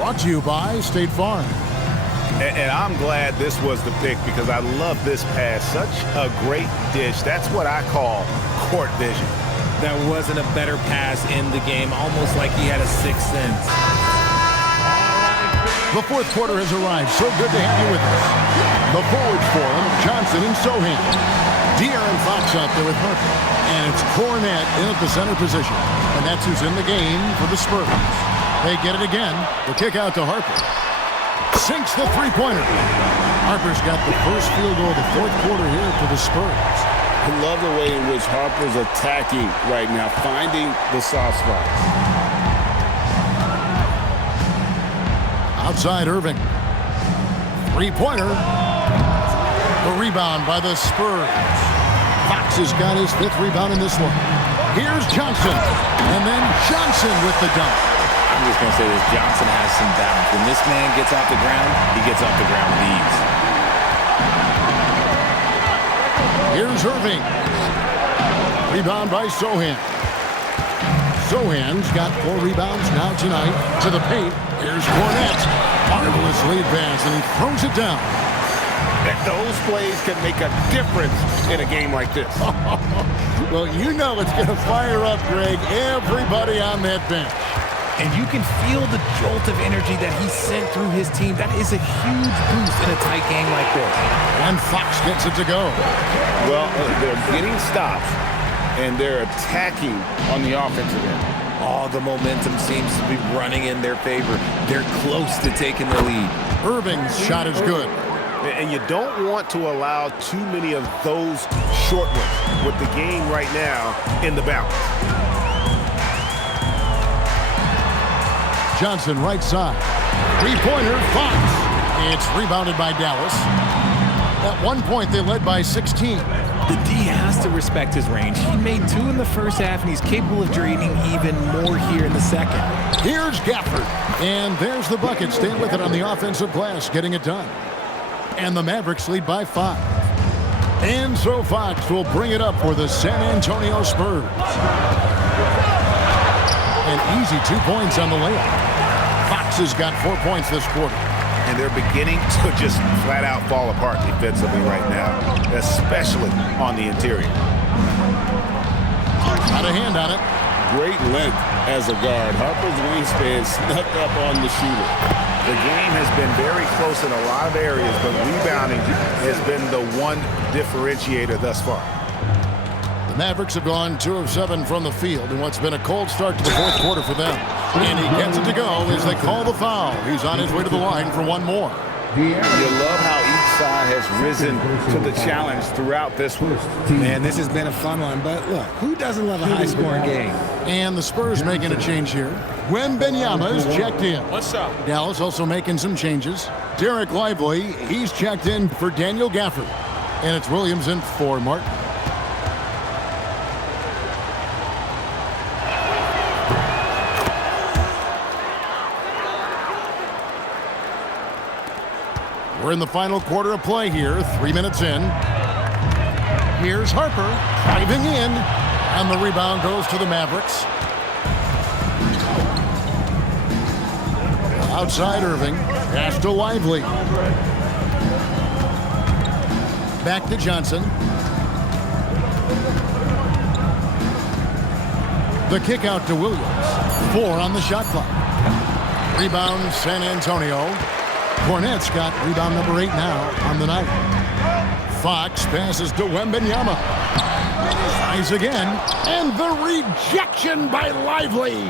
Brought to you by State Farm. And I'm glad this was the pick because I love this pass. Such a great dish. That's what I call court vision. That wasn't a better pass in the game, almost like he had a sixth sense. The fourth quarter has arrived. So good to have you with us. The forwards for him, Johnson and Sohan. De'Aaron Fox out there with Harper. And it's Cornette in at the center position. And that's who's in the game for the Spurs. They get it again. The kick out to Harper. Sinks the three-pointer. Harper's got the first field goal of the fourth quarter here for the Spurs. I love the way in which Harper's attacking right now, finding the soft spots. Outside Irving. Three-pointer. The rebound by the Spurs. Fox has got his fifth rebound in this one. Here's Johnson. And then Johnson with the dunk. I'm just going to say this. Johnson has some balance. When this man gets off the ground, he gets off the ground with ease. Here's Irving. Rebound by Sohan. Sohan's got 4 rebounds now tonight. To the paint. Here's Cornette. Marvelous lead pass, and he throws it down. Those plays can make a difference in a game like this. Well, you know it's going to fire up, Greg, everybody on that bench. And you can feel the jolt of energy that he sent through his team. That is a huge boost in a tight game like this. And Fox gets it to go. Well, they're getting stops, and they're attacking on the offensive end. All the momentum seems to be running in their favor. They're close to taking the lead. Irving's shot is good. And you don't want to allow too many of those short ones with the game right now in the balance. Johnson right side. Three-pointer, Fox. It's rebounded by Dallas. At one point, they led by 16. The D has to respect his range. He made 2 in the first half, and he's capable of draining even more here in the second. Here's Gafford. And there's the bucket. Staying with it on the offensive glass, getting it done. And the Mavericks lead by 5. And so Fox will bring it up for the San Antonio Spurs. An easy 2 points on the layup. Fox has got 4 points this quarter. And they're beginning to just flat out fall apart defensively right now, especially on the interior. Got a hand on it. Great length as a guard. Harper's wingspan snuck up on the shooter. The game has been very close in a lot of areas, but rebounding has been the one differentiator thus far. The Mavericks have gone 2 of 7 from the field in what's been a cold start to the fourth quarter for them. And he gets it to go as they call the foul. He's on his way to the line for one more. You love how each side has risen to the challenge throughout this one. Man, this has been a fun one, but look, who doesn't love a high-scoring game? And the Spurs making a change here. Wembanyama is checked in. What's up? Dallas also making some changes. Derek Lively, he's checked in for Daniel Gafford. And it's Williams in for Martin. We're in the final quarter of play here, 3 minutes in. Here's Harper driving in, and the rebound goes to the Mavericks. Outside Irving, pass to Lively. Back to Johnson. The kick out to Williams. 4 on the shot clock. Rebound San Antonio. Cornette's got rebound number 8 now on the night. Fox passes to Wembanyama. Tries again, and the rejection by Lively.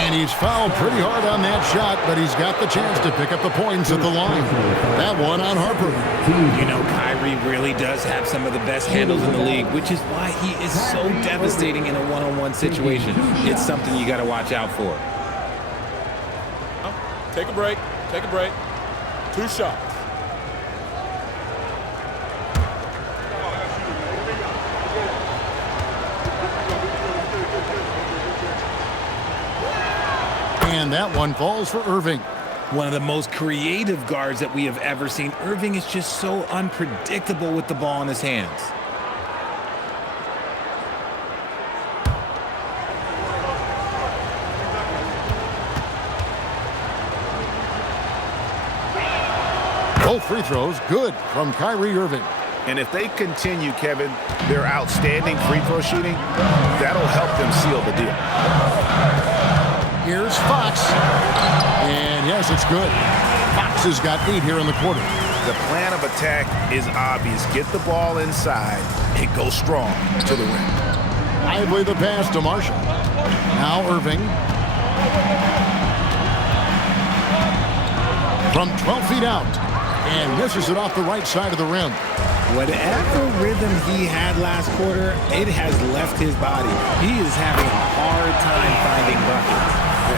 And he's fouled pretty hard on that shot, but he's got the chance to pick up the points at the line. That one on Harper. You know, Kyrie really does have some of the best handles in the league, which is why he is so devastating in a one-on-one situation. It's something you got to watch out for. Take a break. Take a break. 2 shots. And that one falls for Irving. One of the most creative guards that we have ever seen. Irving is just so unpredictable with the ball in his hands. Both free throws good from Kyrie Irving. And if they continue, Kevin, their outstanding free throw shooting, that'll help them seal the deal. Here's Fox. And yes, it's good. Fox has got 8 here in the quarter. The plan of attack is obvious. Get the ball inside and go strong to the rim. Lively the pass to Marshall. Now Irving. From 12 feet out. And misses it off the right side of the rim. Whatever rhythm he had last quarter, it has left his body. He is having a hard time finding buckets.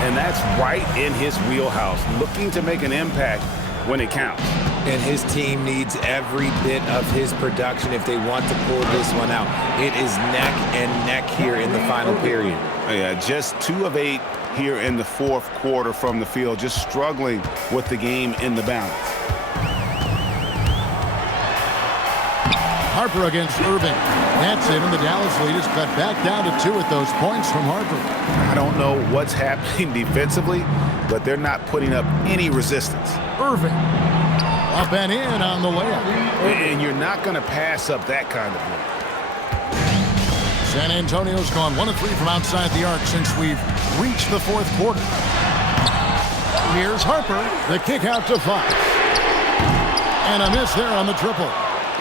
And that's right in his wheelhouse, looking to make an impact when it counts. And his team needs every bit of his production if they want to pull this one out. It is neck and neck here in the final period. Yeah, just 2 of 8 here in the fourth quarter from the field, just struggling with the game in the balance. Harper against Irving. That's it, and the Dallas lead is cut back down to 2 at those points from Harper. I don't know what's happening defensively, but they're not putting up any resistance. Irving. Up and in on the layup. And you're not going to pass up that kind of look. San Antonio's gone 1 of 3 from outside the arc since we've reached the fourth quarter. Here's Harper. The kick out to Fox. And a miss there on the triple.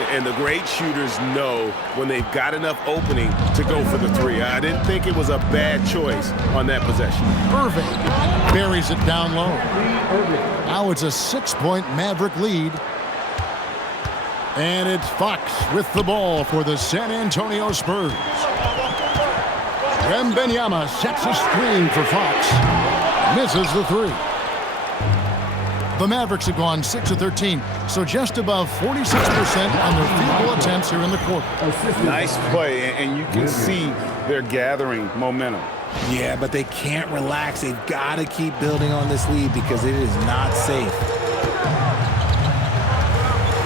And the great shooters know when they've got enough opening to go for the 3. I didn't think it was a bad choice on that possession. Irving buries it down low. Now it's a 6-point Maverick lead. And it's Fox with the ball for the San Antonio Spurs. Wembanyama sets a screen for Fox. Misses the 3. The Mavericks have gone 6 of 13, so just above 46% on their field goal attempts here in the quarter. Nice play, and you can see they're gathering momentum. Yeah, but they can't relax. They've got to keep building on this lead because it is not safe.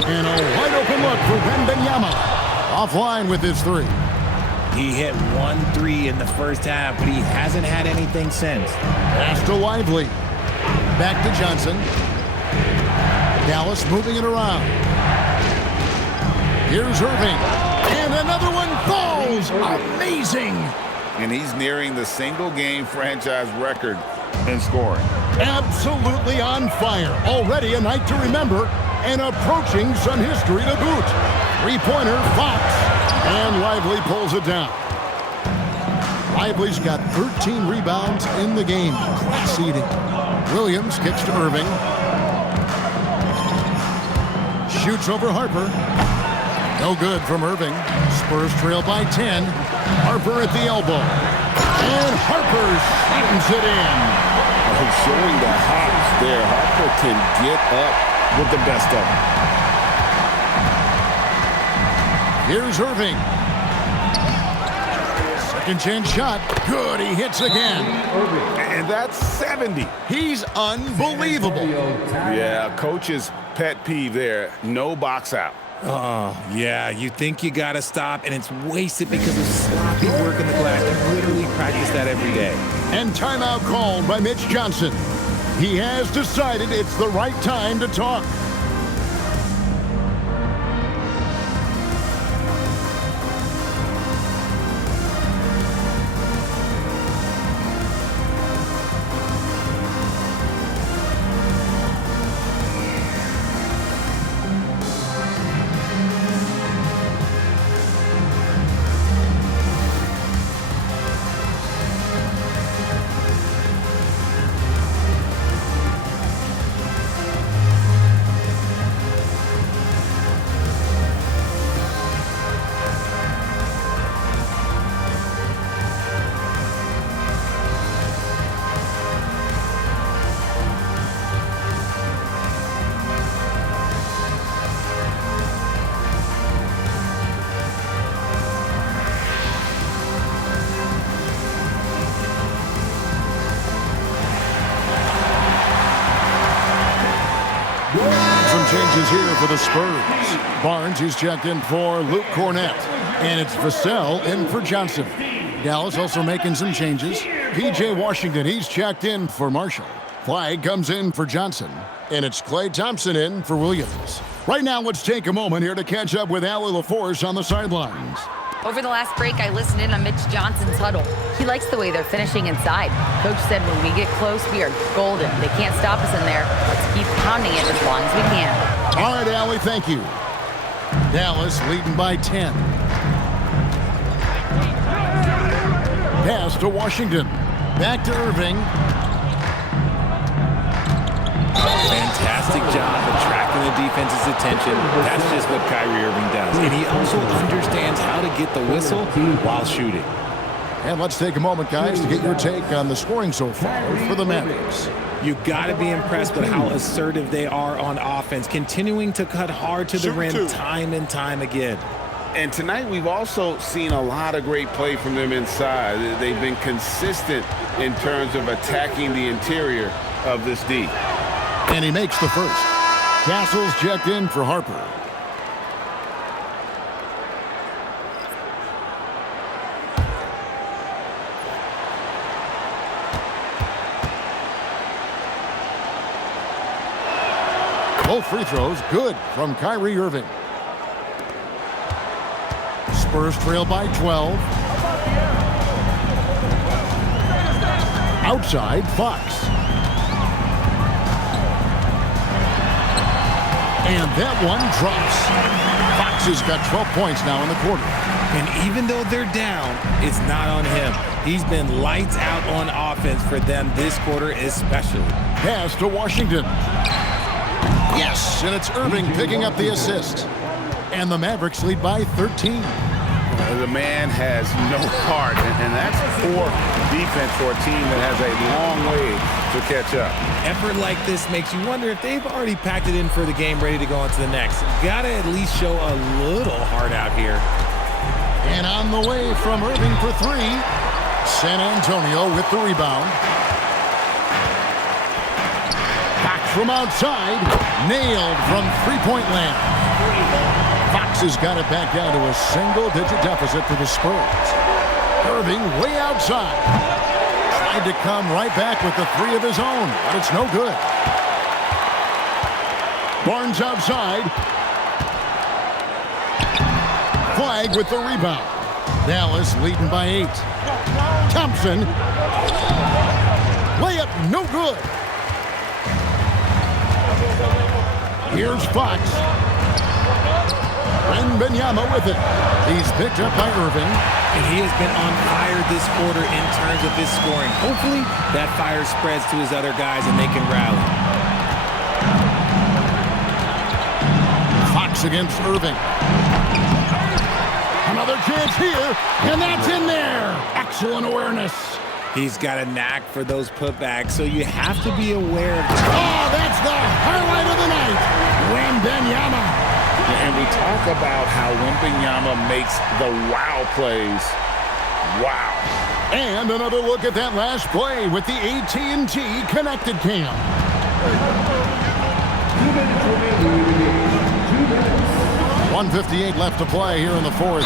And a wide open look for Wembanyama. Offline with his 3. He hit 1 3 in the first half, but he hasn't had anything since. Pass to Lively. Back to Johnson. Dallas moving it around. Here's Irving. And another one falls. Amazing. And he's nearing the single-game franchise record in scoring. Absolutely on fire. Already a night to remember and approaching some history to boot. 3-pointer, Fox. And Lively pulls it down. Lively's got 13 rebounds in the game. Class eating. Williams kicks to Irving. Shoots over Harper. No good from Irving. Spurs trail by 10. Harper at the elbow. And Harper slams it in. Showing the hops there. Harper can get up with the best of them. Here's Irving. Second chance shot. Good. He hits again. And that's 70. He's unbelievable. Yeah, coach's pet peeve there. No box out. Oh, yeah, you think you got to stop, and it's wasted because of sloppy work in the glass. You literally practice that every day. And timeout called by Mitch Johnson. He has decided it's the right time to talk. Changes here for the Spurs. Barnes, he's checked in for Luke Cornett. And it's Vassell in for Johnson. Dallas also making some changes. P.J. Washington, he's checked in for Marshall. Flag comes in for Johnson, and it's Klay Thompson in for Williams. Right now, let's take a moment here to catch up with Allie LaForce on the sidelines. Over the last break, I listened in on Mitch Johnson's huddle. He likes the way they're finishing inside. Coach said when we get close, we are golden. They can't stop us in there. Let's keep pounding it as long as we can. All right, Allie, thank you. Dallas leading by 10. Pass to Washington. Back to Irving. Fantastic job attracting the defense's attention. That's just what Kyrie Irving does. And he also understands how to get the whistle while shooting. And let's take a moment, guys, to get your take on the scoring so far for the Mavericks. You got to be impressed with how assertive they are on offense, continuing to cut hard to the rim time and time again. And tonight we've also seen a lot of great play from them inside. They've been consistent in terms of attacking the interior of this D. And he makes the first. Castle's checked in for Harper. Both free throws good from Kyrie Irving. Spurs trail by 12. Outside, Fox. And that one drops. Fox has got 12 points now in the quarter. And even though they're down, it's not on him. He's been lights out on offense for them this quarter especially. Pass to Washington. Yes, and it's Irving picking up the assist. And the Mavericks lead by 13. The man has no heart, and that's poor defense for a team that has a long way to catch up. Effort like this makes you wonder if they've already packed it in for the game, ready to go on to the next. Gotta at least show a little heart out here. And on the way from Irving for three. San Antonio with the rebound. Back from outside. Nailed from three-point land. Fox has got it back down to a single-digit deficit for the Spurs. Irving way outside. Tried to come right back with the three of his own, but it's no good. Barnes outside. Flag with the rebound. Dallas leading by 8. Thompson. Layup no good. Here's Fox. And Benyama with it. He's picked up by Irving. And he has been on fire this quarter in terms of his scoring. Hopefully, that fire spreads to his other guys and they can rally. Fox against Irving. Another chance here, and that's in there. Excellent awareness. He's got a knack for those putbacks, so you have to be aware of it. Oh, that's the highlight of the night. Wembanyama. And we talk about how Wembanyama makes the wow plays. Wow. And another look at that last play with the AT&T Connected Cam. 1:58 left to play here in the fourth.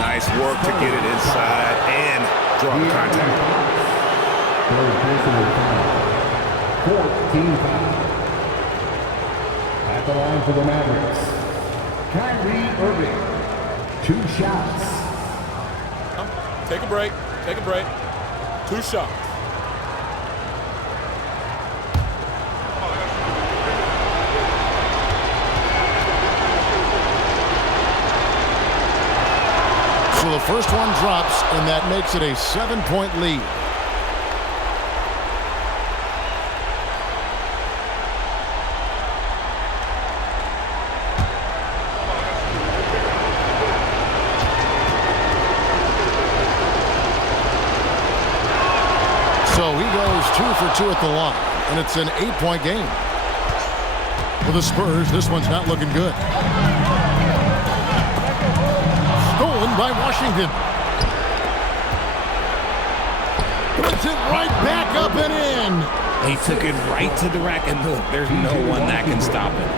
Nice work to get it inside and draw the contact. 14 foul. At the line for the Mavericks, Kyrie Irving, 2 shots. Take a break. Take a break. 2 shots. So the first one drops, and that makes it a 7-point lead. So he goes 2 for 2 at the line, and it's an 8-point game. For the Spurs, this one's not looking good. Stolen by Washington. Puts it right back up and in. He took it right to the rack, and look, there's no one that can stop it.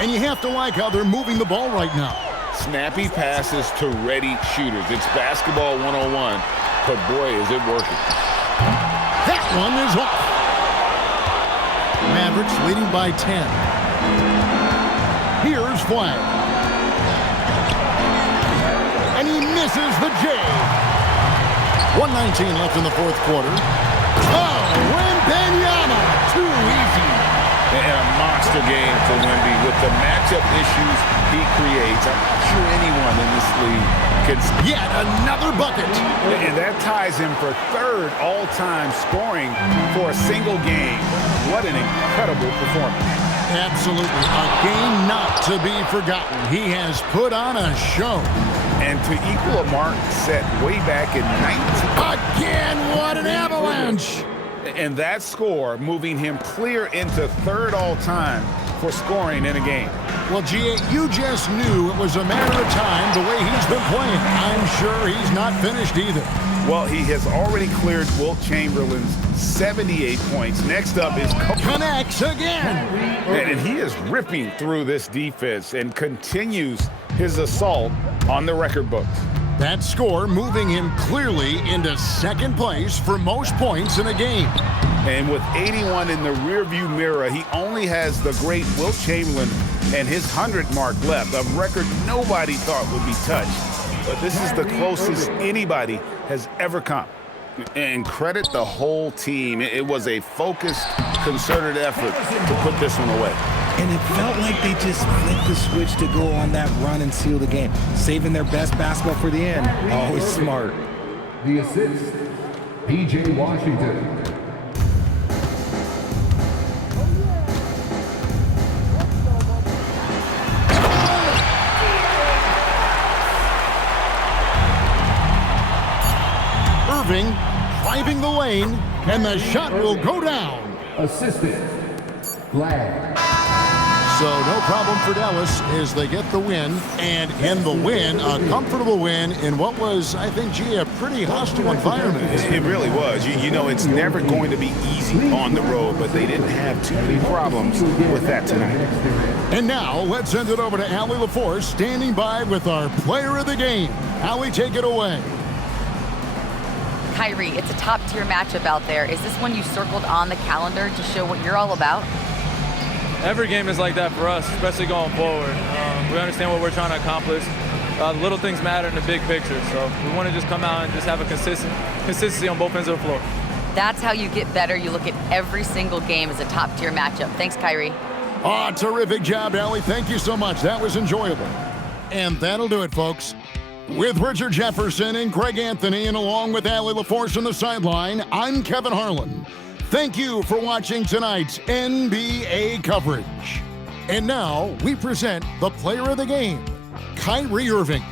And you have to like how they're moving the ball right now. Snappy passes to ready shooters. It's basketball 101, but boy, is it working. That one is off. Mavericks leading by 10. Here's Flag. And he misses the J. 1:19 left in the fourth quarter. Oh, Wembanyama, too easy. And a monster game for Wemby with the matchup issues he creates. I'm not sure anyone in this league can. Yet another bucket. And that ties him for third all-time scoring for a single game. What an incredible performance. Absolutely. A game not to be forgotten. He has put on a show. And to equal a mark set way back in 19. Again, what an avalanche. And that score moving him clear into third all-time for scoring in a game. Well, G.A., you just knew it was a matter of time the way he's been playing. I'm sure he's not finished either. Well, he has already cleared Wilt Chamberlain's 78 points. Next up is connects again. And he is ripping through this defense and continues his assault on the record books. That score moving him clearly into second place for most points in a game. And with 81 in the rearview mirror, he only has the great Wilt Chamberlain and his 100 mark left, a record nobody thought would be touched. But this is the closest anybody has ever come. And credit the whole team. It was a focused, concerted effort to put this one away. And it felt like they just flipped the switch to go on that run and seal the game, saving their best basketball for the end. Always smart. The assist, P.J. Washington. Irving driving the lane, and the shot will go down. Assistant, Flag. So no problem for Dallas as they get the win, and in the win, a comfortable win in what was, I think, G, a pretty hostile environment. It really was. You know, it's never going to be easy on the road, but they didn't have too many problems with that tonight. And now, let's send it over to Allie LaForce, standing by with our player of the game. Allie, take it away. Kyrie, it's a top-tier matchup out there. Is this one you circled on the calendar to show what you're all about? Every game is like that for us, especially going forward. We understand what we're trying to accomplish. The little things matter in the big picture, so we want to just come out and just have a consistency on both ends of the floor. That's how you get better. You look at every single game as a top-tier matchup. Thanks, Kyrie. Oh, terrific job, Allie. Thank you so much. That was enjoyable. And that'll do it, folks. With Richard Jefferson and Greg Anthony, and along with Allie LaForce on the sideline, I'm Kevin Harlan. Thank you for watching tonight's NBA coverage. And now we present the player of the game, Kyrie Irving.